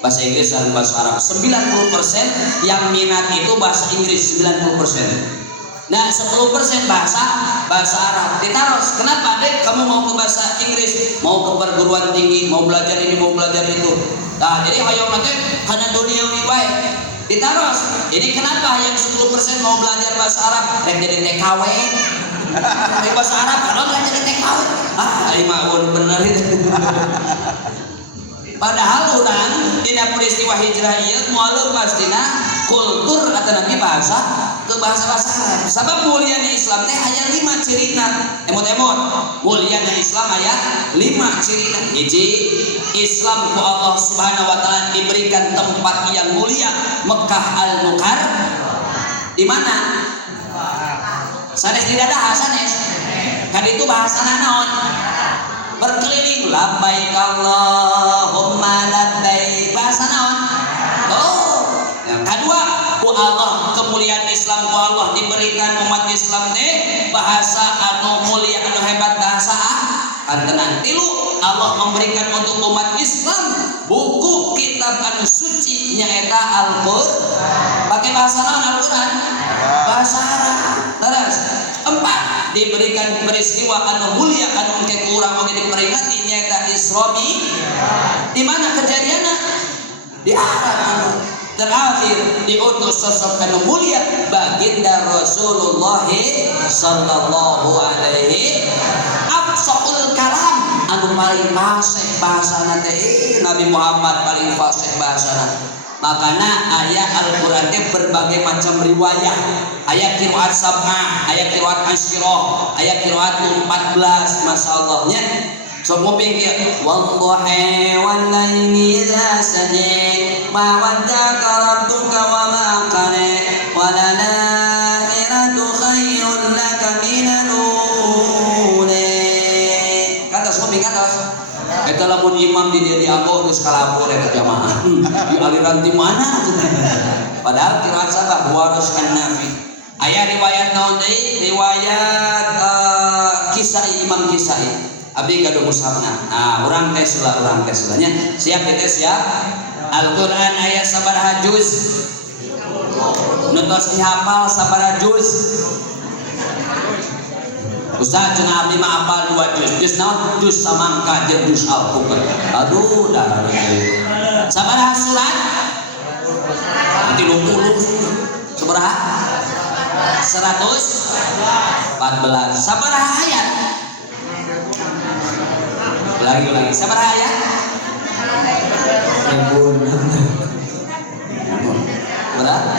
Bahasa Inggris dan bahasa Arab. 90% yang minat itu bahasa Inggris 90%. Nah 10% bahasa Arab. Ditaros. Kenapa dek kamu mau ke bahasa Inggris, mau ke perguruan tinggi, mau belajar ini, mau belajar itu. Nah jadi hayang nanti karena duniawi baik. Ditaros. Ini kenapa yang 10% mau belajar bahasa Arab jadi TKW? Di bahasa Arab kalau nggak jadi TKW. Ini mah bener itu. Padahal orang dina peristiwa hijrah ieu moal pastina kultur atau nabi bahasa ke bahasa Arab. Sabab muliana Islam teh aya 5 cirina. Emot-emot. Muliana Islam aya 5 cirina. Hiji, Islam ku Allah Subhanahu wa taala diberikan tempat yang mulia, Mekah Al-Mukarram. Di mana? Sanes di dadah sanes. Kan itu bahasana naon? Berkeliling labbaik Allahumma labbaik. Bahasa naon? Oh. Yang kedua, ku Allah kemuliaan Islam ku Allah diberikan umat Islam teh bahasa anu mulia anu hebat bahasa antenan. Tilu, Allah memberikan untuk umat Islam buku kitab anu suci nyaeta Al-Qur'an. Pakai bahasa naon Al-Qur'an? Bahasa Arab. Terus 4, diberikan peristiwa anu mulia anu engke urang oge diperingati nyaeta Isra di mana kejadianna? Di Arab anu terakhir diutus sosok anu mulia baginda Rasulullah sallallahu alaihi afsahul kalam anu paling fasih bahasana teh Nabi Muhammad paling fasih bahasana. Makana ayat Al-Quran teh berbagai macam riwayah. Ayat qiraat sab'ah, ayat qiraat asyirah, ayat qiraat 14, masyaallah nya. So muping kieu wallahi wal laili idza sajid ma waddaka rabbuka wa ma qala wa la akhiratu khairun laka minal ula. Kata muping kata eta lamun imam di dia dianggo geus kalabur eta jamaah. Di aliran di mana? Padahal qiraat sabah waras an-nafi. Aya riwayat naon deui? Riwayat Kisai, Imam Kisai. abdi gaduh mushafna. Nah, urang tes nya. Siap dites ya. Al-Qur'an aya sabaraha juz? Nu tos dihafal sabaraha juz? Ustaz cenah abdi mah hafal 2 juz. Juz naon? Juz samangka jeung juz al-Qur'an. Aduh, dah sabaraha surat? Nanti 20. Sabaraha? 114. Sabaraha ayat? Lagi sabaraha ayat?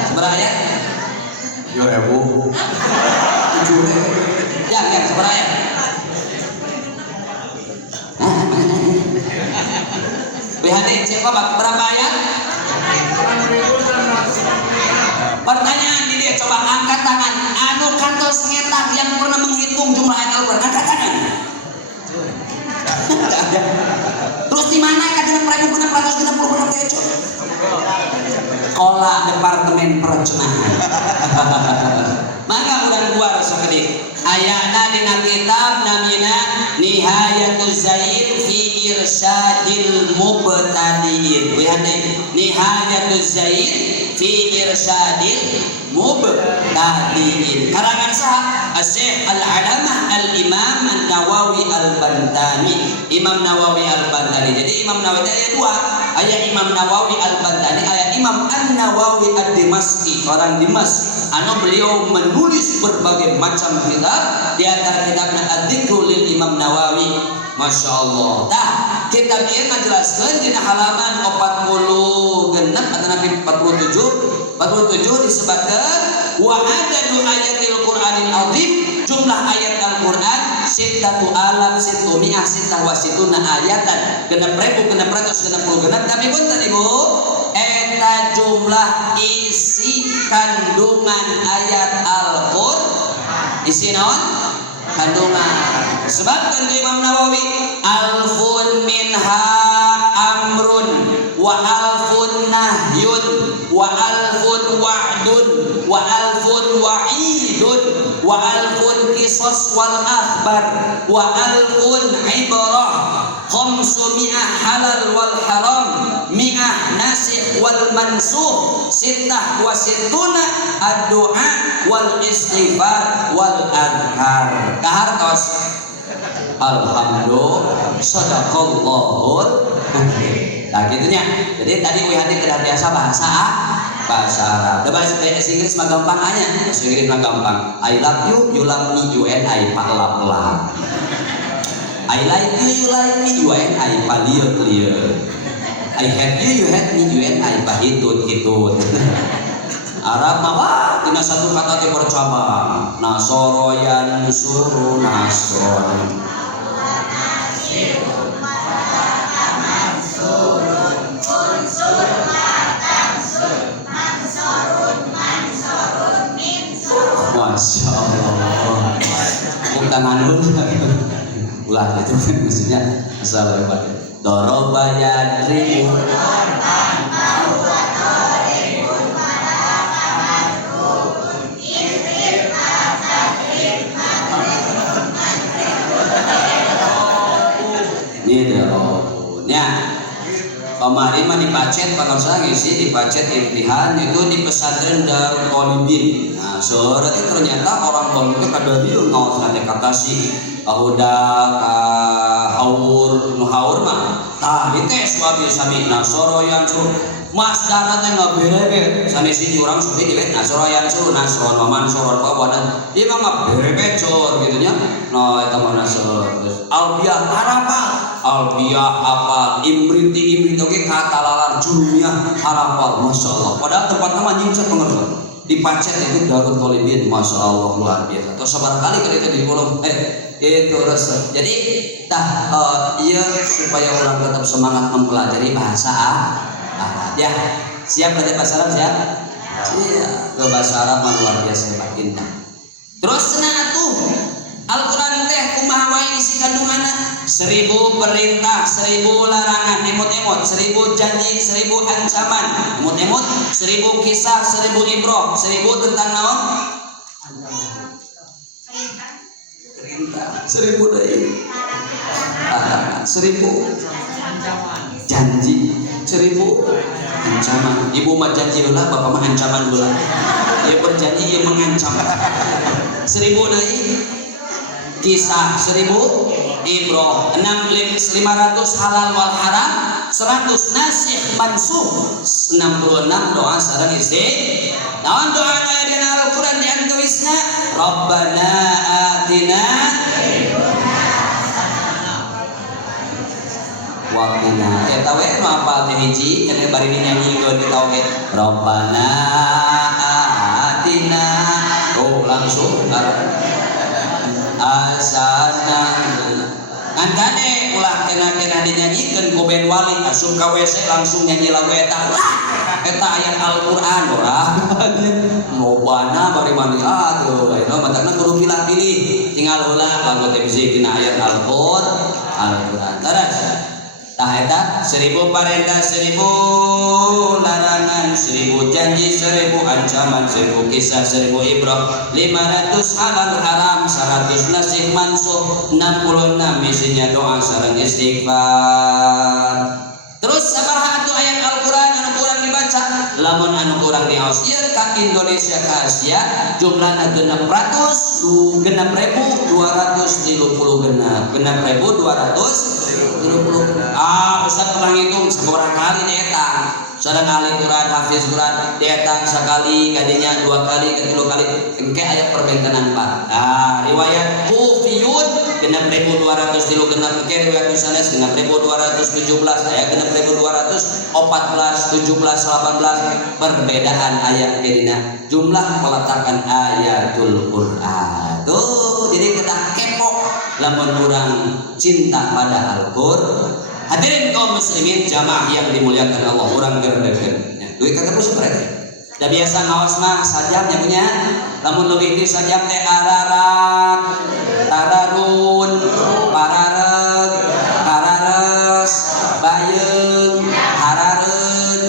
Sabaraha ayat? 7.000. Ya, sabaraha ayat? BHD, siapa berapa ayat? Pertanyaan di dia, coba angkat tangan. Anu kantos ngetak yang pernah menghitung jumlah ayat Al-Quran, angkat tangan. Terus di mana kajian premu 660 keco? Sekolah Departemen Perencanaan. Maka urang gua rasa gede. Ayatna dina kitab namina Nihayatuz Zaid fi Irsyadil Mubtadiin. Lihat nih, Nihayatuz Zaid fi Irsyadil Mubtadiin. Karangan saha? Asy-Syaikh Al-Alamah Al-Imam An-Nawawi Al-Bantani. Imam Nawawi Al-Bantani. Jadi Imam Nawawi ada 2. Aya Imam Nawawi Al-Bantani, aya Imam An-Nawawi Ad-Dimashqi, orang Dimas. Anu beliau menulis berbagai macam kitab, di antara kitabnya Ad-Dzikru lil Imam Nawawi. Masya Allah. Nah, kitab ieu ngajelaskeun dina halaman 40 genep atau nabi 47 disebutkan wa adadu ayatil Qur'anil azim, jumlah ayat Al-Qur'an 6,660 ayatan, 6.660 tapi pun tadi Bu eta jumlah isi kandungan ayat Al-Qur'an. Isi naon? Kandungan. Sebabkan Imam Nawawi alfun minha amrun wa alfun nahyun wa alfun wa'dun wa alfun wa'idun wa alfun qisas wal akhbar wa alfun ibrah khamsumi'ah halal wal haram mi'ah nasikh wal mansukh sittah wa sittuna ad-du'a wal istighfar wal adhkar. Kahartos alhamdulillah sadaqallahul azim. Nah gitunya. Jadi tadi WHD tidak biasa bahasa Arab. Bahasa Inggris mah gampang aja. Bahasa Inggris mah gampang. I love you, you love me, you and I palap-palap. I like you, you like me, you and I paliut-liut. I hate you, you hate me, you and I pahitut-hitut. Arab mah wah, tina satu kata teh bercabang. Nasoroyan suruh nasron. Masya Allah. Bukan anun. Ulah itu maksudnya asal hebat. Doroba yadribu. Kemarin mah dipacet pangarsa ngisi dipacet imtihan itu di pesantren Darul Qalibin. Nah, sore itu ternyata orang Bandung itu kada dieu ngaos nanti kata si ahuda haur nu haur mah. Tah dites wabi sami nasoroyan suruh mas dana teh ngaberebe sanisi urang sufi diwet nasoroyan suruh nasron maman soror pawadan ieu mah berebe cor gitu nya. Nah eta mah nasor terus albiyah Alpiyah apa imriti oke kata lalar dunia harapal. Masya Allah. Padahal tempatnya manjingcat pengertian dipacet itu Darul Qalibin. Masya Allah luar biasa. Atau sabar kali kalau itu di kolom itu rasa. Jadi iya supaya orang tetap semangat mempelajari bahasa Arab. Ya siap belajar bahasa Arab siap? Iya. Ke bahasa Arab luar biasa hebat indah. Terus senang tuh Al-Quran teh kumaha wae isi kandunganna 1000 perintah, 1000 larangan, emot-emot, 1000 janji, 1000 ancaman, emot-emot, 1000 kisah, 1000 ibrah, 1000 tentang naon? Perintah. 1000 deui. larangan. 1000 janji, 1000 ancaman. Ibu mah janji heula, bapak mah ancaman heula. Dia berjanji, dia mengancam. 1000 deui kisah, 1000 ibroh, 500 halal wal haram, 100 nasikh mansukh, 66 doa sareng isti. Naon doa aya dina Al-Qur'an di antuisna? Rabbana atina wakina. Eta we nu apal teh hiji, cenah bari dinyanyi di tauhid. Rabbana atina. Oh, langsung asana ngan kane ulah kena dinyanyikan ku Ben Wali asup ka WC langsung nyanyi lagu eta. Eta ayat Al-Qur'an urang lobana bari mandi aduh eta matana kudu pilih-pilih tinggal heula lagu teh bisi dina ayat Al-Qur'an. Terus tah eta 1000 parentah, 1000 larangan, 1000 janji, 1000 ancaman, 1000 kisah, 1000 ibrah, 500 halal haram, 100 nasikh mansukh, 66 isinya doa sareng istighfar. Terus sabaraha atuh ayat Al-Qur'an anu kurang dibaca? Lamun anu kurang diaos ieu ka Indonesia ka Asia jumlahna 600 Ustaz pernah ngitung seberapa kali dietang sareng ahli Quran, hafiz Quran dietang sekali, kadinya 2 kali, 3 kali engke aya perbentenan 4. Riwayat Kufiyun 6.236 engke riwayat sanes 6.217 aya 6.214 17 18 perbedaan ayat dina jumlah peletakan ayatul Quran. Tuh jadi kedah kepo lamun urang cinta pada Al-Qur'an. Hadirin kaum muslimin jamaah yang dimuliakan Allah, orang gerdegen. Duit kata pun seperti. Dah biasa ngawas mah sajam nya punya. Lamun leuwih ti sajam teh ararat, tararun, parareg, harares, bayeung, harareun,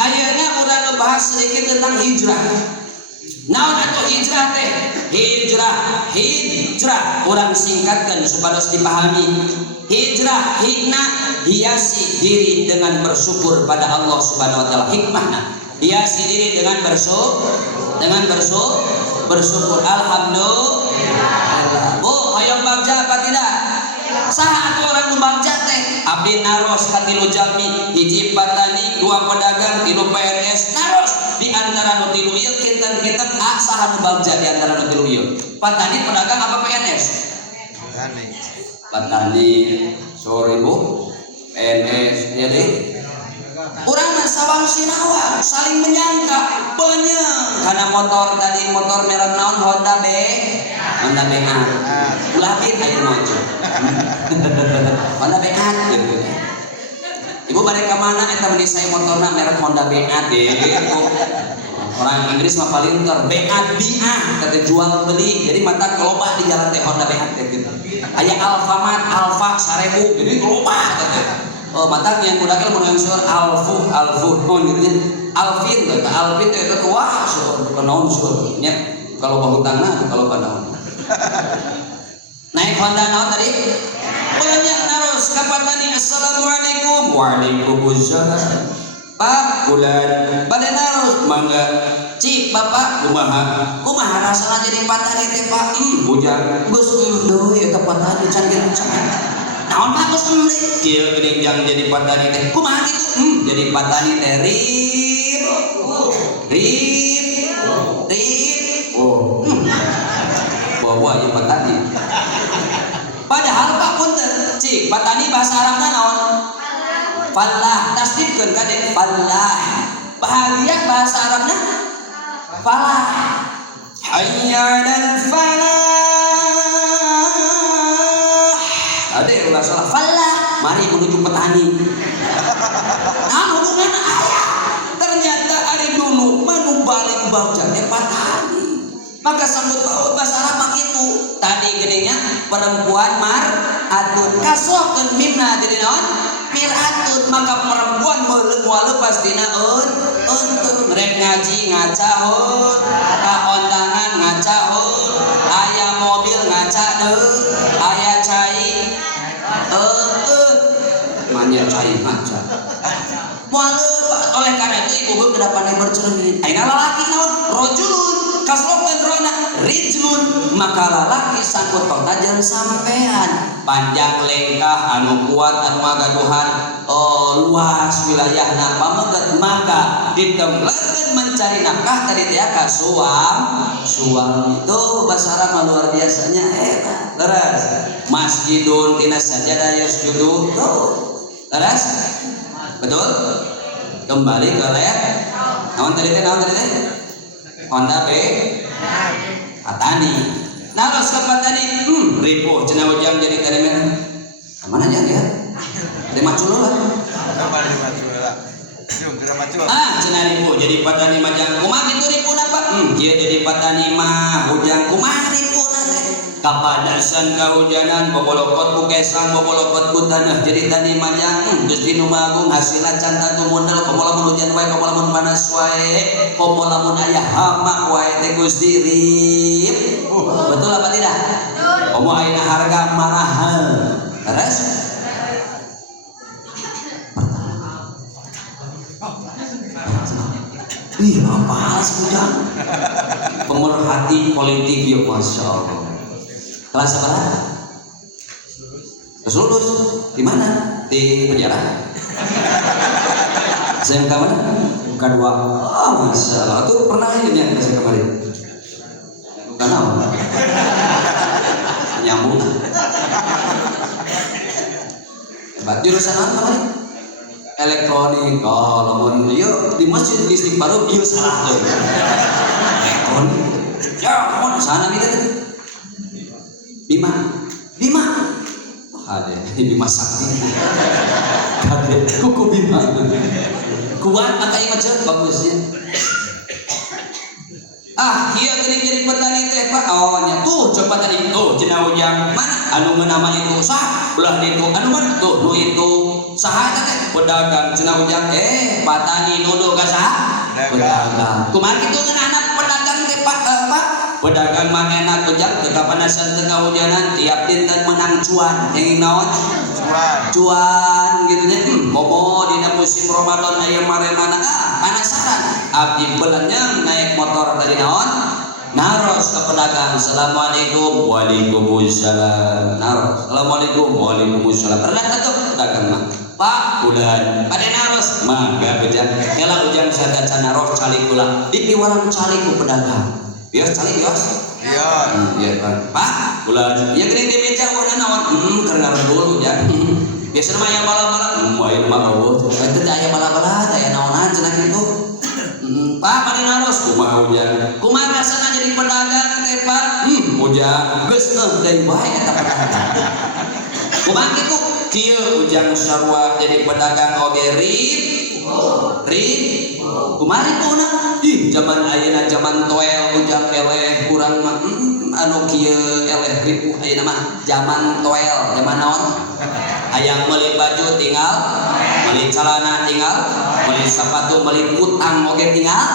ayeuna urang ngebahas sedikit tentang hijrah. Naon atuh hijrah teh? Hijrah orang singkatkan supados dipahami. Hijrah hikna hiasi diri dengan bersyukur pada Allah Subhanahu wa taala. Hikmahna hiasi diri dengan bersyukur. Alhamdulillah. Bu, hoyong bagja apa tidak? Saha atuh orang nu bagja teh? Abdi naros ka 3 jalmi, hiji petani, 2 pedagang, 3 PNS naros. Di antara nu 3 ieu kinten-kinten saha nu bagja di antara nu 3 ieu? Petani, pedagang apa PNS? Petani. Sorry Bu. PNS ya deh. Urang mah sawang sinawang saling menyangka beunyeung kana motor tadi motor merek naon Honda BA. Ulah teh aya mojo. Honda BA gitu. Ibu balik ke mana eta meni saya motorna merek Honda BA gitu. Orang Inggris mah paling ter BA kata jual beli. Jadi mata kelobah di jalan teh Honda BA gitu. Aya Alfamart, Alfa 1000 jadi kelobah kata. Oh mata yang kuda mun ngangseur Alfu gitu nya. Alvin teh Alvin teh eta wah bukan naon sur nya kalau bahutangna kalau naon. Naik Honda naon tadi? Banyak naros kapatani assalamualaikum. Waalaikumsalam. Pak bulan bade naros mangga. Cik bapak kumaha rasana jadi patani teh Pak? Bujang. Geus deui eta patani can naon Pak geus deui. Kieu geuning jang jadi patani teh. Kumaha kitu? Jadi patani teh rip. Oh. Bawa ieu patani. Padahal Pak punten, cik patani bahasa Arabna naon? Fallah, tasdidkeun kade fallah. Bahagia bahasa Arabna falah. Hayya 'alal falah. Ade ulah salah falah, mari menuju petani. Nah, hubunganna aya. Ternyata ari dulu manu balik bagja teh petani. Maka sambut paut bahasa Arab kitu. Tadi geningnya perempuan mar atun kasohkeun mimna jadi naon? miratun maka perempuan meureun moal lepas dina untuk rek ngaji ngacahun ka ondangan ngacahun aya mobil ngaca aya cai manya cai ngaca moal oleh karena itu ibu kedapan bercermin ayeuna lalaki naon rajulun kaslokeun rona rijlun maka lalaki sangkut pangtajan sampean panjang lengkah anu kuat anu magaduhan luas wilayahna pamegat maka ditemblekeun mencari nafkah tadi teh ka suami itu bahasa Arab luar biasanya hebat leres masjidun tina sajadah yasjudu leres betul kembali ke lab naon tadi teh Honda B Patani naros ke Patani ripuh cenah ujang jadi karemen mana aja ya di Macul lah cenah ripuh jadi Patani majang kumaha kitu ripuh apa kieu jadi Patani mah ujang kumaha ripuh teh kapadasan kahujanan bobolokot ku kesang bobolokot ku tanah jadi tani majang Gusti Nu Maha Agung hasilna can tatu mundel komo lamun hujan wae komo lamun panas wae komo lamun aya hama wae teh Gusti rip betul apa tidak komo ayeuna harga mahal terus ih apa sih ujang pemerhati politik ya Masya Allah kelas berapa? Terus lulus di mana? Di penjara. SMK mana? SMK 2. Oh, Masya Allah. Itu pernah ini yang SMK kemarin? Bukan apa? Nyambung. Hebat. Jurusan apa kemarin? Elektronik. Oh, lamun yuk di masjid di Istighfar yuk salah tuh. Elektronik. Ya, kamu sana gitu. Bima ada Bima Sakti kaget kuku Bima kuat maka image bagusnya iya geuning jadi petani teh Pak nya tuh coba tadi tuh cenah ujang mana anu nama itu sah belah itu anu mana tuh nu itu saha teh pedagang cenah ujang petani nuduh ka saha pedagang kumaha kitu anak pedagang teh Pak pedagang mah enak ujang teu kapanasan teu kahujanan tiap dinten menang cuan yang naon cuan gitu nya momo dina musim Ramadan aya maremana panasaran abdi beulanya naik motor tadi naon naros ke pedagang assalamualaikum waalaikumsalam naros assalamualaikum waalaikumsalam pernah tuh pedagang mah Pak bulan ade naros mangga ujang ela ujang sadacan naros cali kula di piwarang cali ku pedagang bios cali bios iya Pak bulan ya geuning di meja warna naon karena dulu ya biasana mah aya bala-bala aya mah eueuh eta teh aya bala-bala aya naonan cenah kitu Pak bade naros kumaha ujang kumaha rasana jadi pedagang teh Pak ujang geus deui wae eta pedagang kumaha kitu kieu ujang sarua jadi pedagang oge rip kumaha ripuna zaman ayeuna zaman toel ujang eleh kurang mah anu kieu eleh ripuh ayeuna mah zaman toel zaman naon hayang meuli baju tinggal meuli celana tinggal meuli sepatu meuli kutang oge tinggal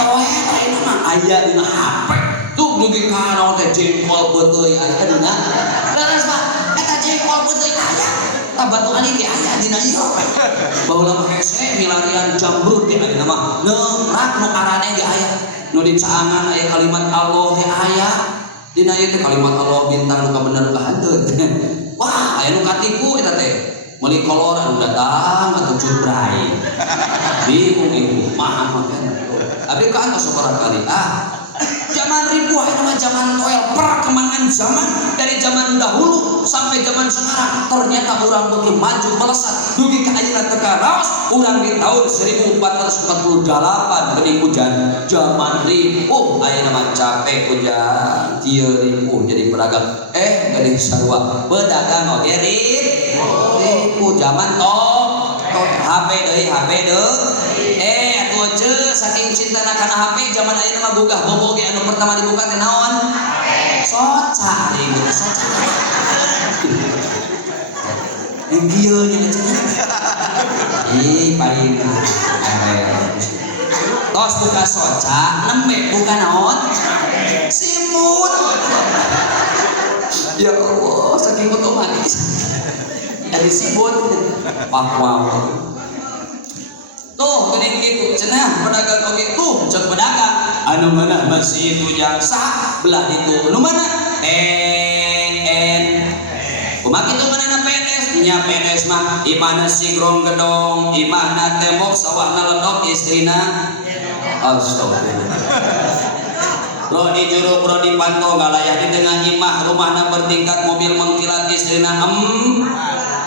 toel ayeuna mah aya dina HP tuh dugi ka naon teh jengkol beuteui aya dina leres Pak eta jengkol beuteui aya batu ali ge aya dina ieu baheula mah hese milarian jambeur teh ayeuna mah neurak nu arane ge aya nu di caangan aya kalimat Allah teh aya dina ieu teh kalimat Allah bintang nu kabener kahanteun wah aya nu katipu eta teh meuli kolor anu datang atuh cutbrai bingung ieu maaf mah abi ka anta sabaraha kali zaman ribuh itu zaman toel perkembangan zaman dari zaman dahulu sampai zaman sekarang ternyata orang beuki maju melesat dugi ka ayeuna teu karaos urang di tahun 1448 geuning hujan zaman ribuh ayeuna mah capek hujan kieu ribuh jadi pedagang geuning sarua pedagang oge ribuh zaman HP deui atuh ceuk saking cintana kana HP zaman ayeuna mah gugah boboge anu pertama dibuka teh naon? Soca, soca. Dia nya paling tos buka soca nembe buka naon simut. Ya Allah saking otomatis dari simut wow. Tuh geuning kitu cenah pedagang oge tuh cek pedagang anu meunah masih itu jaksa belah itu nu mana kumaha kitu meunana PNS nya PNS mah imana sigrong gedong imana tembok sawahna ledok istrina astagfirullah. Rodi juru rodi pantau galayah di tengah imah rumahna bertingkat mobil mengkilat istrina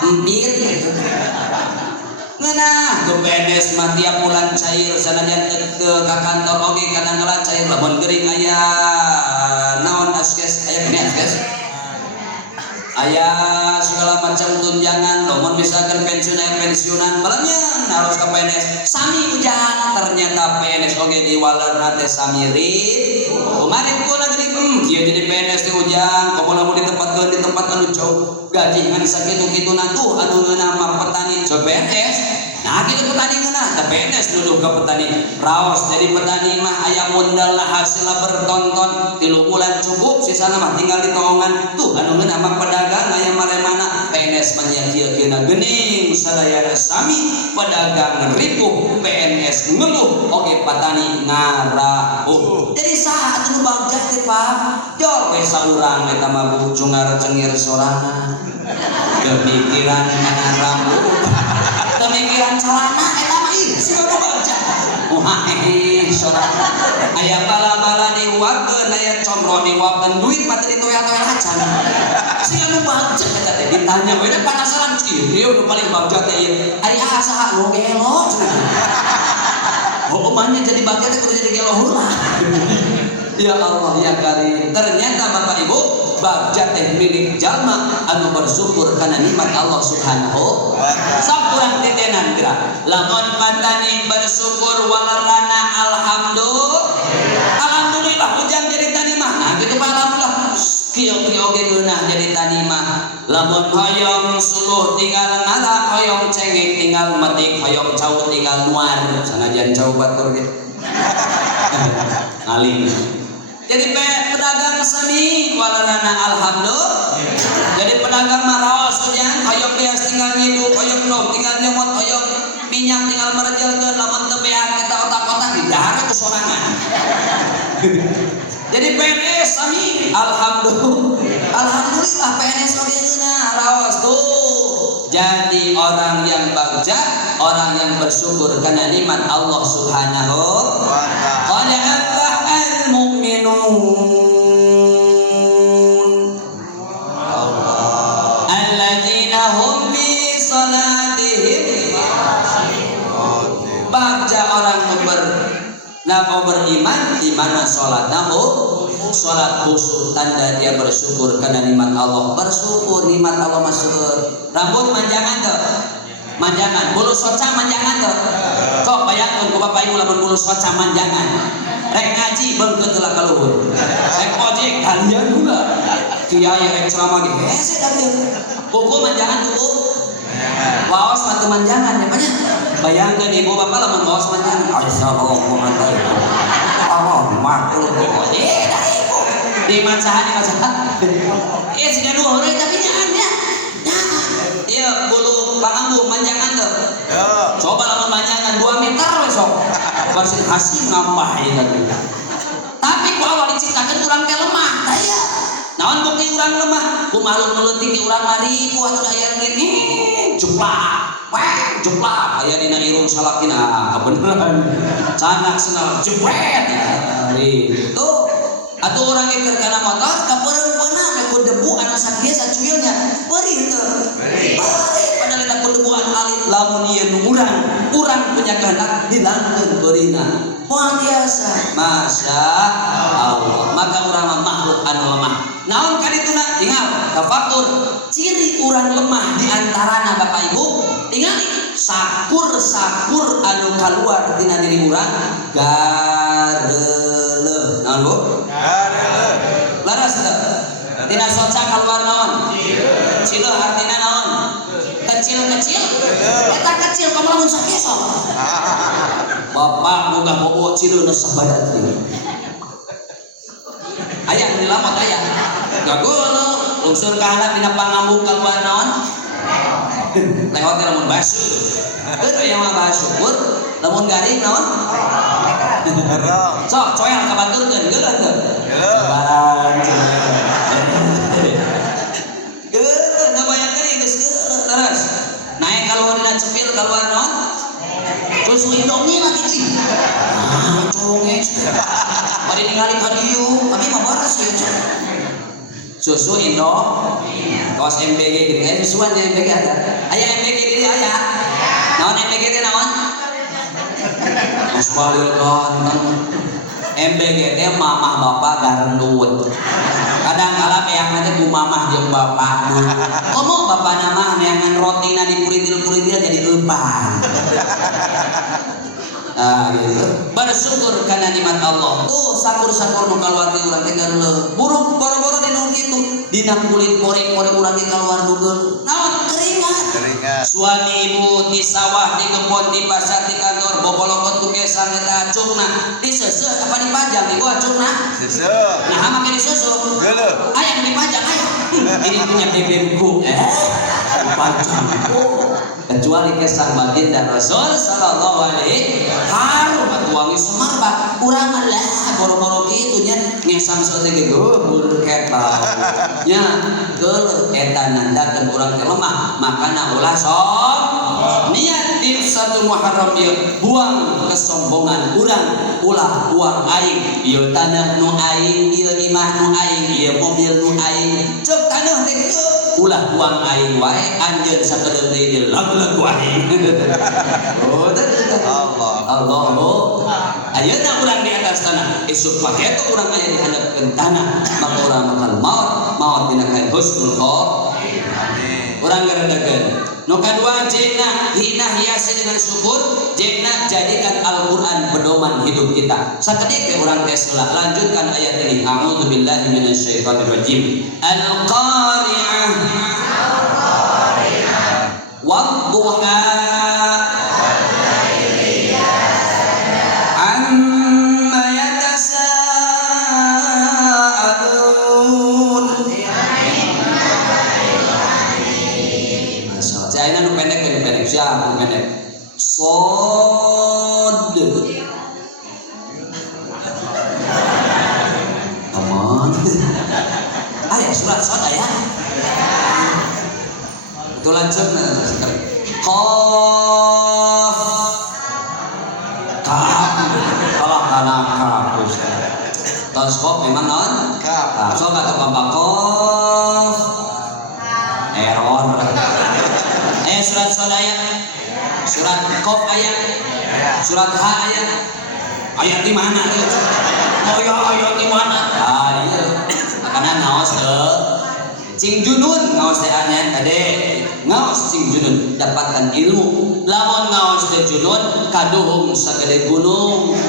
empir ngeunah ke PNS mah tiap bulan cair sanajan ke kantor oge kadang-kala cair lamun geuring aya naon askes aya kene askes aya segala macam tunjangan lamun misalkan pensiunan balanya harus ke PNS sami ujang ternyata PNS oge di walerna teh sami rit kemarin ku lagi kieu jadi PNS teh ujang komo lamun ditempatkeun di tempat anu jauh gaji ngan sakitu-kituna tuh anu ngeunah mah petani coba PNS nah kitu petani ngeunah teh PNS nuduh ke petani raos jadi petani mah aya modal hasilna bertonton 3 bulan cukup sisana mah tinggal ditoongan tuh anu ngeunah mah pedagang aya maremana PNS mah nya kieu-kieuna geuning sadayana sami pedagang ripuh PNS ngeluh oge petani ngarahuh jadi saha atuh bagjat teh Pak jol we saurang eta mah cungar cengir sorana kepikiran kana rambut kepikiran celana eta mah ih siga nu bagjat moha sorana aya bala-bala diuapkeun aya comro diuapkeun duit mah teh ditoya-toya acan siga nu bagjat eta teh ditanya we penasaran ieu nu paling bagjat teh ieu ari saha nu gelo hukumannya jadi bagjat teh kudu jadi gelo heula. Ya Allah ya Karim ternyata Bapak Ibu bagjat teh milik jalma anu bersyukur kana nikmat Allah Subhanahu sakurang titenan geura lamun pantani bersyukur walerana alhamdulillah ujang jadi tani mah nah kitu alhamdulillah kieu-kieu oge geunah jadi tani mah lamun hoyong suluh tinggal ngala hoyong cengeng tinggal metik hoyong cau tinggal nuar sanajan cau batur ge ngaling jadi pedagang sami walerana alhamdulillah jadi pedagang maraos ujang hoyong bias tinggal ngidup hoyong nom tinggal nyemot hoyong minyak tinggal merejelkeun lamun teu beak eta otak-otak didahar ku sorangan jadi PNS sami alhamdulillah PNS oge geunah raos tuh jadi orang yang bagjat orang yang bersyukur karena nikmat Allah Subhanahu wa ta'ala alladzina hum fi salatihim bagja orang beriman di mana salatna salat khusyuk tanda dia bersyukur karena nikmat Allah bersyukur nikmat Allah masyukur rambut manjangan tuh manjangan bulu soca manjangan tuh kok bayangkeun ku Bapak Ibu lamun bulu soca manjangan rek ngaji beungkeun telah kaluhur rek ojek kalian juga kiai rek ceramah ge hese da kieu buku manjangan buku waos mah teu manjangan namanya bayangkeun ibu bapak lamun waos manjangan assalamualaikum Allah makhluk da ibu di mansahan siga duhur tapi nyaannya ieu bulu pangambu manjangan teu coba lamun manjangan 2 meter we sok versi hasil ngampain tapi ku awal diciptakan urang teh lemah daya naon bukti urang lemah ku makhluk meleutik di urang mari ku atuh aya ngini jeplak jeplak aya dina irung salakina kebeneran canak senal jebret itu atuh urang keur kana motor kapeureumpeuna ku debu anu sakieu sacuilnya perih teu perih padahal eta ku debu anu alit lamun ieu nu urang punya kehendak dilangkeun beurina moal biasa masya Allah maka urang makhluk anu lemah naon kadituna ingat tafakur ciri urang lemah di antarana Bapak Ibu tingali sakur anu kaluar tina diri urang gareuleuh naon Bu gareuleuh laras teu tina soca kaluar naon cileuh artina naon kecil-kecil eta kecil kamu lamun sakieu bapak boga bobo cileuna sabadat aya nu dilamot aya gagono lungsur ka anak dina pangambung kaluar naon lewat lamun basuh teu yang mah basuh pur lamun garing naon sok coyang kabaturkeun geuleuh teu sabaran geuleuh ngabayang deui geus geuleuh terus naik kaluar dina cepil kaluar naon susu Indomie lagi ih conges bari ningali ka dieu kami mah beres ya susu Indo kaos MBG gini aya susuan di MBG ada aya MBG di aya naon MBG teh naon Usbalil ganteng MBG teh mamah bapak garendut kadang kala meang teh ku mamah jeung bapak komo bapak nama meangan rotina dipuritil-puritil jadi eupan gitu. Bersyukur karena nikmat Allah. Tuh sakur-sakur nu kaluar di urang teh gareuleuh. Buruk boro-boro dinu kitu. Dina kulit poreng-poreng urang teh kaluar dugeul. Naon keringat. Suami ibu di sawah, di kebon, di pasar, di kantor, bobolokot ku kesan eta acukna. Diseuseuh apa dipajang ibu acukna? Seuseuh. Nah make diseuseuh. Geuleuh. Aya dipajang aya. Ini punya BBM-ku. Dipajang. Kecuali kesan baginda Rasul sallallahu alaihi harum atuh wangi semar pak urang mah lah boro-boro kitu nya ngesang sote ge beuh eta nya geuleuh eta nandakeun urang teh lemah makana ulah sok niat di 1 Muharram ieu buang kesombongan urang ulah buang aing ieu tanah nu aing ieu imah nu aing ieu mobil nu aing cek tanah teh ulah buang aing wae anjeun sakedeung deui lagu-lagu aing. Oh, Allah. Ayeuna urang di atas tanah, esuk pake teh urang aya di handapkeun tanah, maka urang bakal maot dina kain husnul khotimah. Urang gerendakeun. Nu kadua jena hina hiasi dengan syukur, jena jadikan Al-Qur'an pedoman hidup kita. Sakedik urang teh seula lanjutkan ayat ini. A'udzubillahi minasyaitonir rajim. Al-Qari'ah wad-duha amma yatasaalun. Masalah nu pendek siapa nu pendek sod aman aya surat sod aya itu lanjutna qaf kaf kalah kana kaf tos qaf memang naon kaf sok atau papa qaf error surat sod aya surat qaf aya surat ha aya ayat di mana ayat di mana ieu makana ngaos teu cing junun ngaos teh aneh tade ngaos cing junun dapatkan ilmu lamun ngaos teh junun kaduhung sagede gunung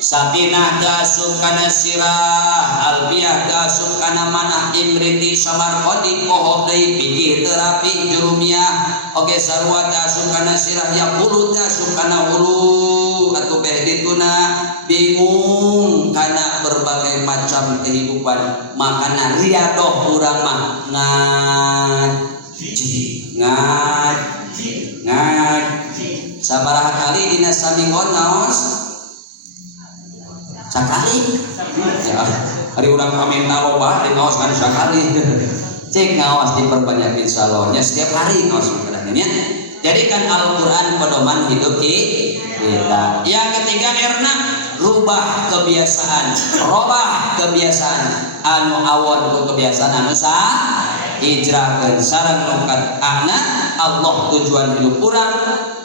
Sakinah gasuk kana sirah Albiah gasuk kana manah Imriti Samarqadi poho deui pikir terapi jurumiyah oge sarua gasuk kana sirah yaqulu gasuk kana hulu atuh beh dituna bingung kana berbagai macam kehidupan makana riadoh urang mah ngaji sabaraha kali dina saminggon naos sakali ya hari urang paminta loba di ngaos kan sakali cek ngaos diperbanyak insyaallah nya setiap hari ngaos makanya jadikan Al-Qur'an pedoman hidup kita. Yang ketiga erna rubah kebiasaan anu awon ku kebiasaan anu sah hijrahkeun sareng nukat akna Allah tujuan hidup urang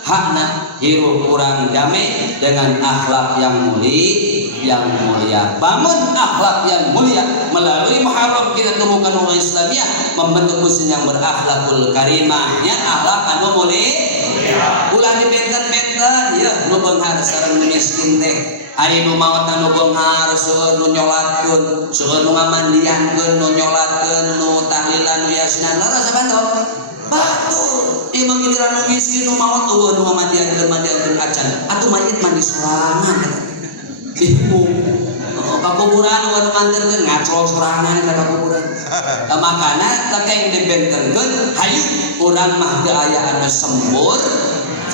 hakna hirup urang damai dengan akhlak yang mulia. Bangun akhlak yang mulia melalui Muharram kita temukan orang Islamiyah membentuk muslim yang berakhlakul karimah. Ya akhlak anu mulia. Ulah dibenten-benten ya nu beunghar sareng miskin teh. Ari nu maot anu beunghar seueur nu nyolatkeun, seueur nu ngamandiankeun, nu nyolatkeun, nu tahlilan, nu yasinan, rasa bantu. Batur imam giliran nu miskin nu maot eueuh nu mandian acan atuh mayit mandi sorangan bingung ka kuburan nu nganterkeun ngacol sorangan ka kuburan makana tekeng dibentenkeun hayu urang mah teu aya anu sembur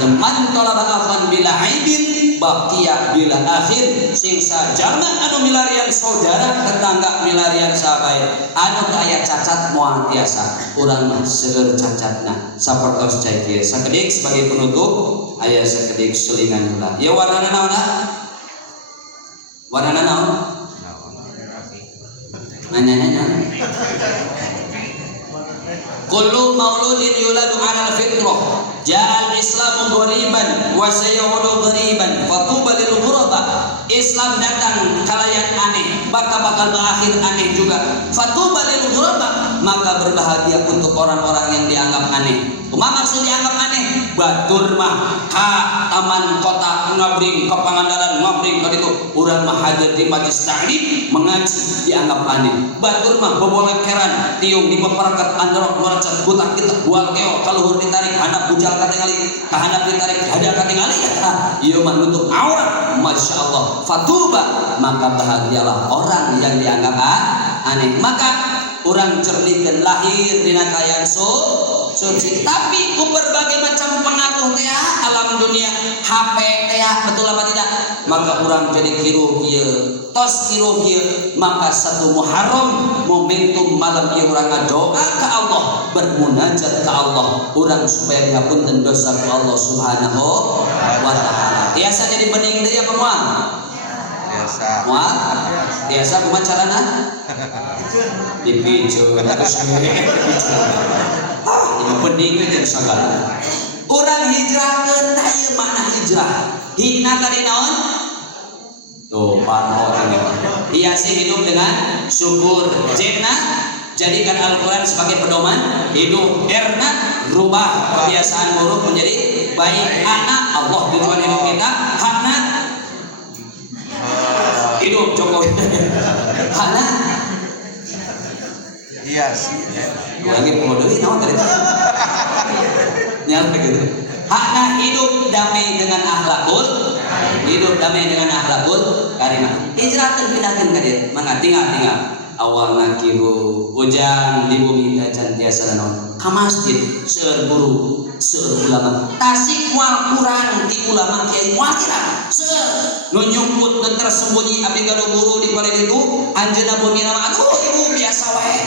Seman talaba afan bila aibin baqiya bila akhir sing sajama anu milarian saudara tetangga milarian sahabat anu aya cacat moal tiasa urang mah seueur cacatna sapertos cai kieu sakedik sebagai penutup aya sakedik selingan heula ieu warnana naonna warnana naon nanya kullu mauludin yuladu 'alal fitrah ja'al islamu ghariban wa sayaudu ghariban fatuba lil ghuraba Islam datang kalayan aneh maka bakal berakhir aneh juga fatuba lil ghuraba maka berbahagia untuk orang-orang yang dianggap aneh kumaha maksud dianggap aneh batur mah ka taman kota ngabring ka Pangandaran ngabring ka ditu urang mah hadir di majelis ta'lim mengaji dianggap aneh batur mah bobolekeran tiung di peperkat androk merecat butak kita bual keo kaluhur ditarik handap bujal katingali kahandap ditarik hada katingali ieu mah nutup aurat masyaallah fatuba maka bahagialah orang yang dianggap aneh maka urang jernikeun lahir dina kayaan suci tapi ku berbagai macam pengaruh teh alam dunia HP teh betul apa tidak maka urang jadi kiruh kieu tos kiruh kieu maka satu Muharram momentum malam ieu urang ngadoa ka Allah bermunajat ka Allah urang supaya dihapunten dosa ku Allah Subhanahu wa taala tiasa jadi bening deui apa moal biasa moal biasa kumaha carana dipijeun terus ini penting jeung sagala urang hijrahkeun tah ieu makna hijrah hina tadi naon tuh panho tadi hiasi hidup dengan syukur jena jadikan Al-Quran sebagai pedoman hidup erna rubah kebiasaan buruk menjadi baik anak Allah tujuan hidup kita hakna hidup Jokowi hakna iya sih lagi pengodeui naon tadi nyampe gitu hakna hidup damai dengan akhlakul hidup damai dengan akhlakul karimah hijrahkeun pindahkeun ka dieu mangga tinggal awalna kiru hujan di bumi tacan tiasa naon ka masjid seueur guru seueur ulama tasik moal kurang di ulama kiai moal kirang seueur nu nyumput dan tersembunyi abdi gaduh guru di balik itu anjeunna bumi nama aduh ibu biasa wae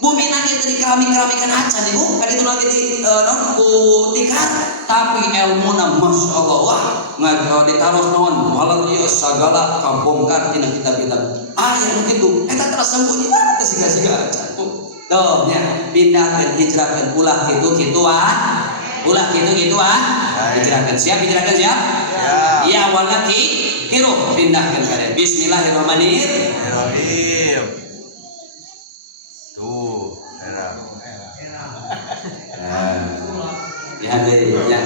bumi nanti tadi keramik-keramikan acan ibu kan itu lagi di non tikar tapi ilmuna masyaallah wah ngagau ditaros naon malah ieu sagala kabongkar tina kitab-kitab yang begitu eta tersembunyi teh siga-siga acan tuh nya pindahkeun hijrahkeun ulah kitu ulah kitu hijrahkeun siap siap iya awalna kiru pindahkeun ka dieu bismillahirrahmanirrahim tuh era ya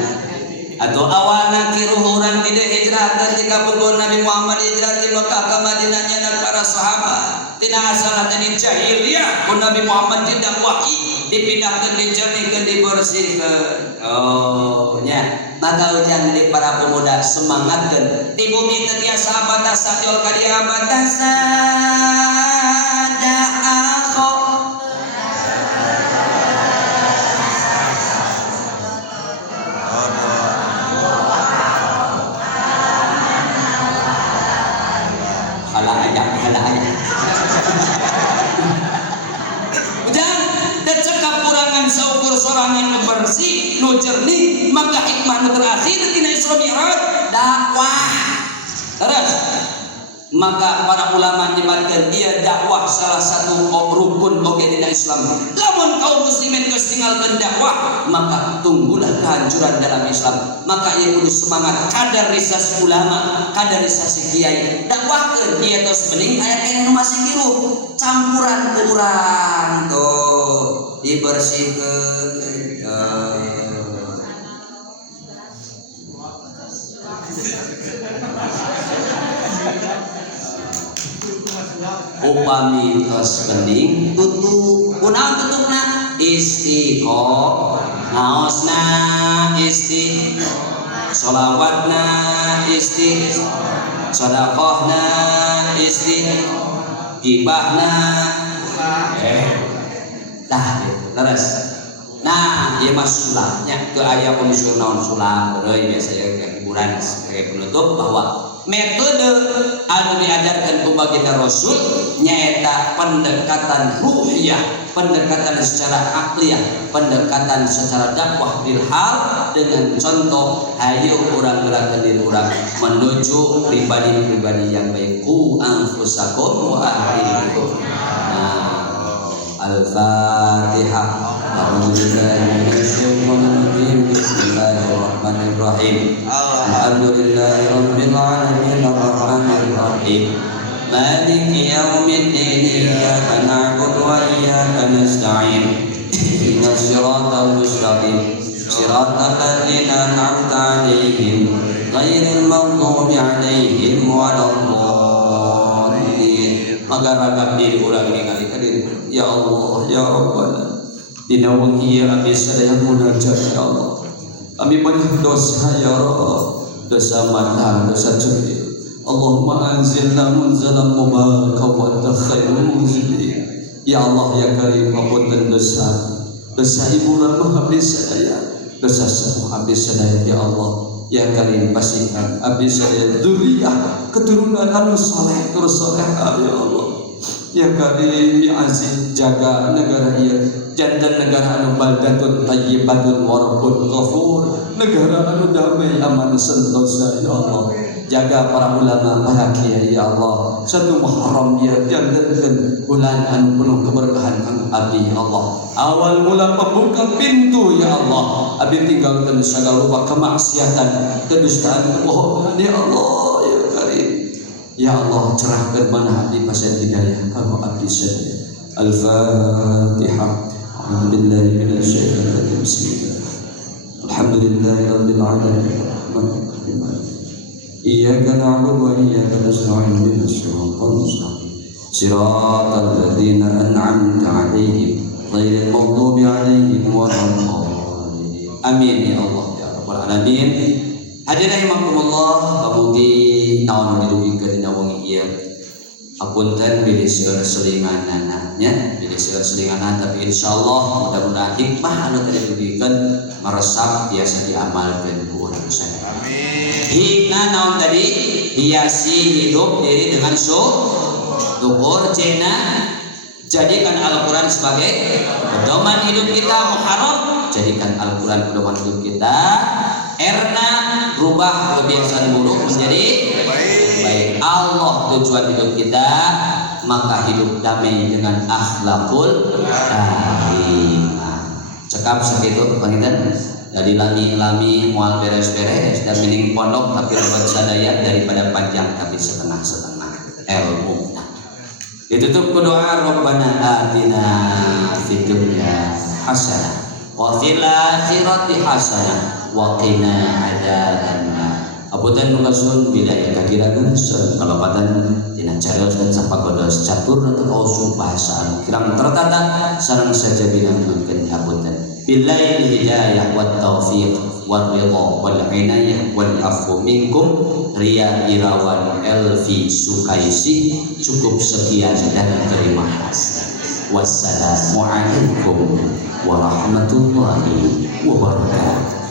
atau awalna kiruh urang di hijrahkeun di kabungkul Nabi Muhammad hijrah di Mekah ka Madinah nyanak para sahabat tina asalna di jahiliyah kun Nabi Muhammad tidak wahyi dipindahkeun dijernihkeun dibersihkeun oh nya maka ujang di para pemuda semangatkeun di bumi teu tiasa batasa tiol ka dia batasa sorangan bersih nu jernih maka hikmah nu terakhir tina Isra Mi'raj dakwah terus maka para ulama nyebatkeun ieu dakwah salah satu rukun oge dina Islam lamun kaum muslimin geus tinggalkeun dakwah maka tunggulah kehancuran dalam Islam maka ieu kudu semangat kadarisasi ulama kadarisasi kiai dakwahkeun ieu tos bening aya kene nu masih kiruh campuran ku urang tuh dibersihkeun upami tos bening tutup kunaon tutupna naosna sholawatna sedekahna gibahna tah gitu terus. Nah, ieu mah sulapnya teu aya unsur naon sulap deui biasa ya hiburan sebagai penutup bahwa metode anu diajarkan ku baginda Rasul nyaeta pendekatan ruhiyah, pendekatan secara akliyah, pendekatan secara dakwah bil hal dengan contoh hayu urang gerakan diri urang menuju pribadi-pribadi yang baik ku anfusakum wa ahlikum. Al-Fatihah. A'udzubillahi minasyaitonir rajim. Bismillahirrahmanirrahim. Alhamdulillahi rabbil alamin arrahmanir rahim. Maliki yaumiddin. Iyyaka na'budu wa iyyaka nasta'in. Ihdinas siratal mustaqim. Siratal ladzina an'amta 'alaihim ghairil maghdubi 'alaihim waladdallin. Magaragap diri urang ningali ka diri. Ya Allah, ya Rabbana, dina wengi ieu abdi sadaya munajat ya Allah. Abdi banyak dosa ya Rabb, dosa mata, dosa curi. Allahumma anzilna munzalan mubarakan wa anta khairul munzilin. Ya Allah ya Karim, apunten dosa ibu ramah abdi sadaya, dosa sepuh abdi sadaya ya Allah. Ya Karim pasihan abdi sadaya dzurriyyah keturunan anu saleh tur salehah ya Allah. Ya Karim ya Aziz, jaga negara ieu jantan negara anu baldatun thayyibatun wa rabbun ghafur, negara anu damai aman sentosa ya Allah. Jaga para ulama, para kiai ya Allah. Satu Muharram ya jantankeun bulan anu penuh keberkahan kang abdi ya Allah. Awal mula pembuka pintu ya Allah. Abdi tinggalkeun sagala rupa kemaksiatan, kedustaan, kebohongan ya Allah ya Karim. Ya Allah cerahkan mana abdi pasien hidayah kamu abdi sadaya. Al-Fatihah. A'udzubillahi minasyaitonir rajim. Bismillah. Alhamdulillahirabbil alamin. Iyyaka na'budu wa iyyaka nasta'in. Ihdinas siratal mustaqim. Siratal ladzina an'amta 'alaihim ghairil maghdubi 'alaihim waladdallin. Amin ya Allah ya rabbal alamin. Hadirin rahimakumullah, pamugi naon didugikeun dina wengi ieu. Apunten bilih seueur selinganana nya, bilih seueur selinganan tapi insyaallah mudah-mudahan hikmah anu teu didugikeun maresap biasa diamalkeun ku urang sadaya. Amin. Hikmah naon tadi? Hiasi hidup diri dengan syukur. Cina jadikan Al-Qur'an sebagai pedoman hidup kita. Muharram jadikan Al-Qur'an pedoman hidup kita. Erna rubah kebiasaan buruk menjadi baik. Allah tujuan hidup kita, maka hidup damai dengan akhlakul karimah. Cekap sakitu panginten. Jadi lami moal beres-beres dan mining pondok tapi lebat sadaya daripada panjang tapi setengah-setengah ilmu. Ditutup doa Rabbana atina fid dunya hasanah wa fil akhirati hasanah wa qina adzabannar. Apunten nugasun bidaya kakiragan kalopatan tina cariyos dan sapagodos catur atau kausul bahasa anu kirang tertata sareng saja binangkeun apunten. Billahi hidayah wat taufiq wal ridha wal inayah wal afu minkum. Ria Irawan Elvi Sukaisi. Cukup sekian dan terima kasih. Wassalamualaikum warahmatullahi wabarakatuh.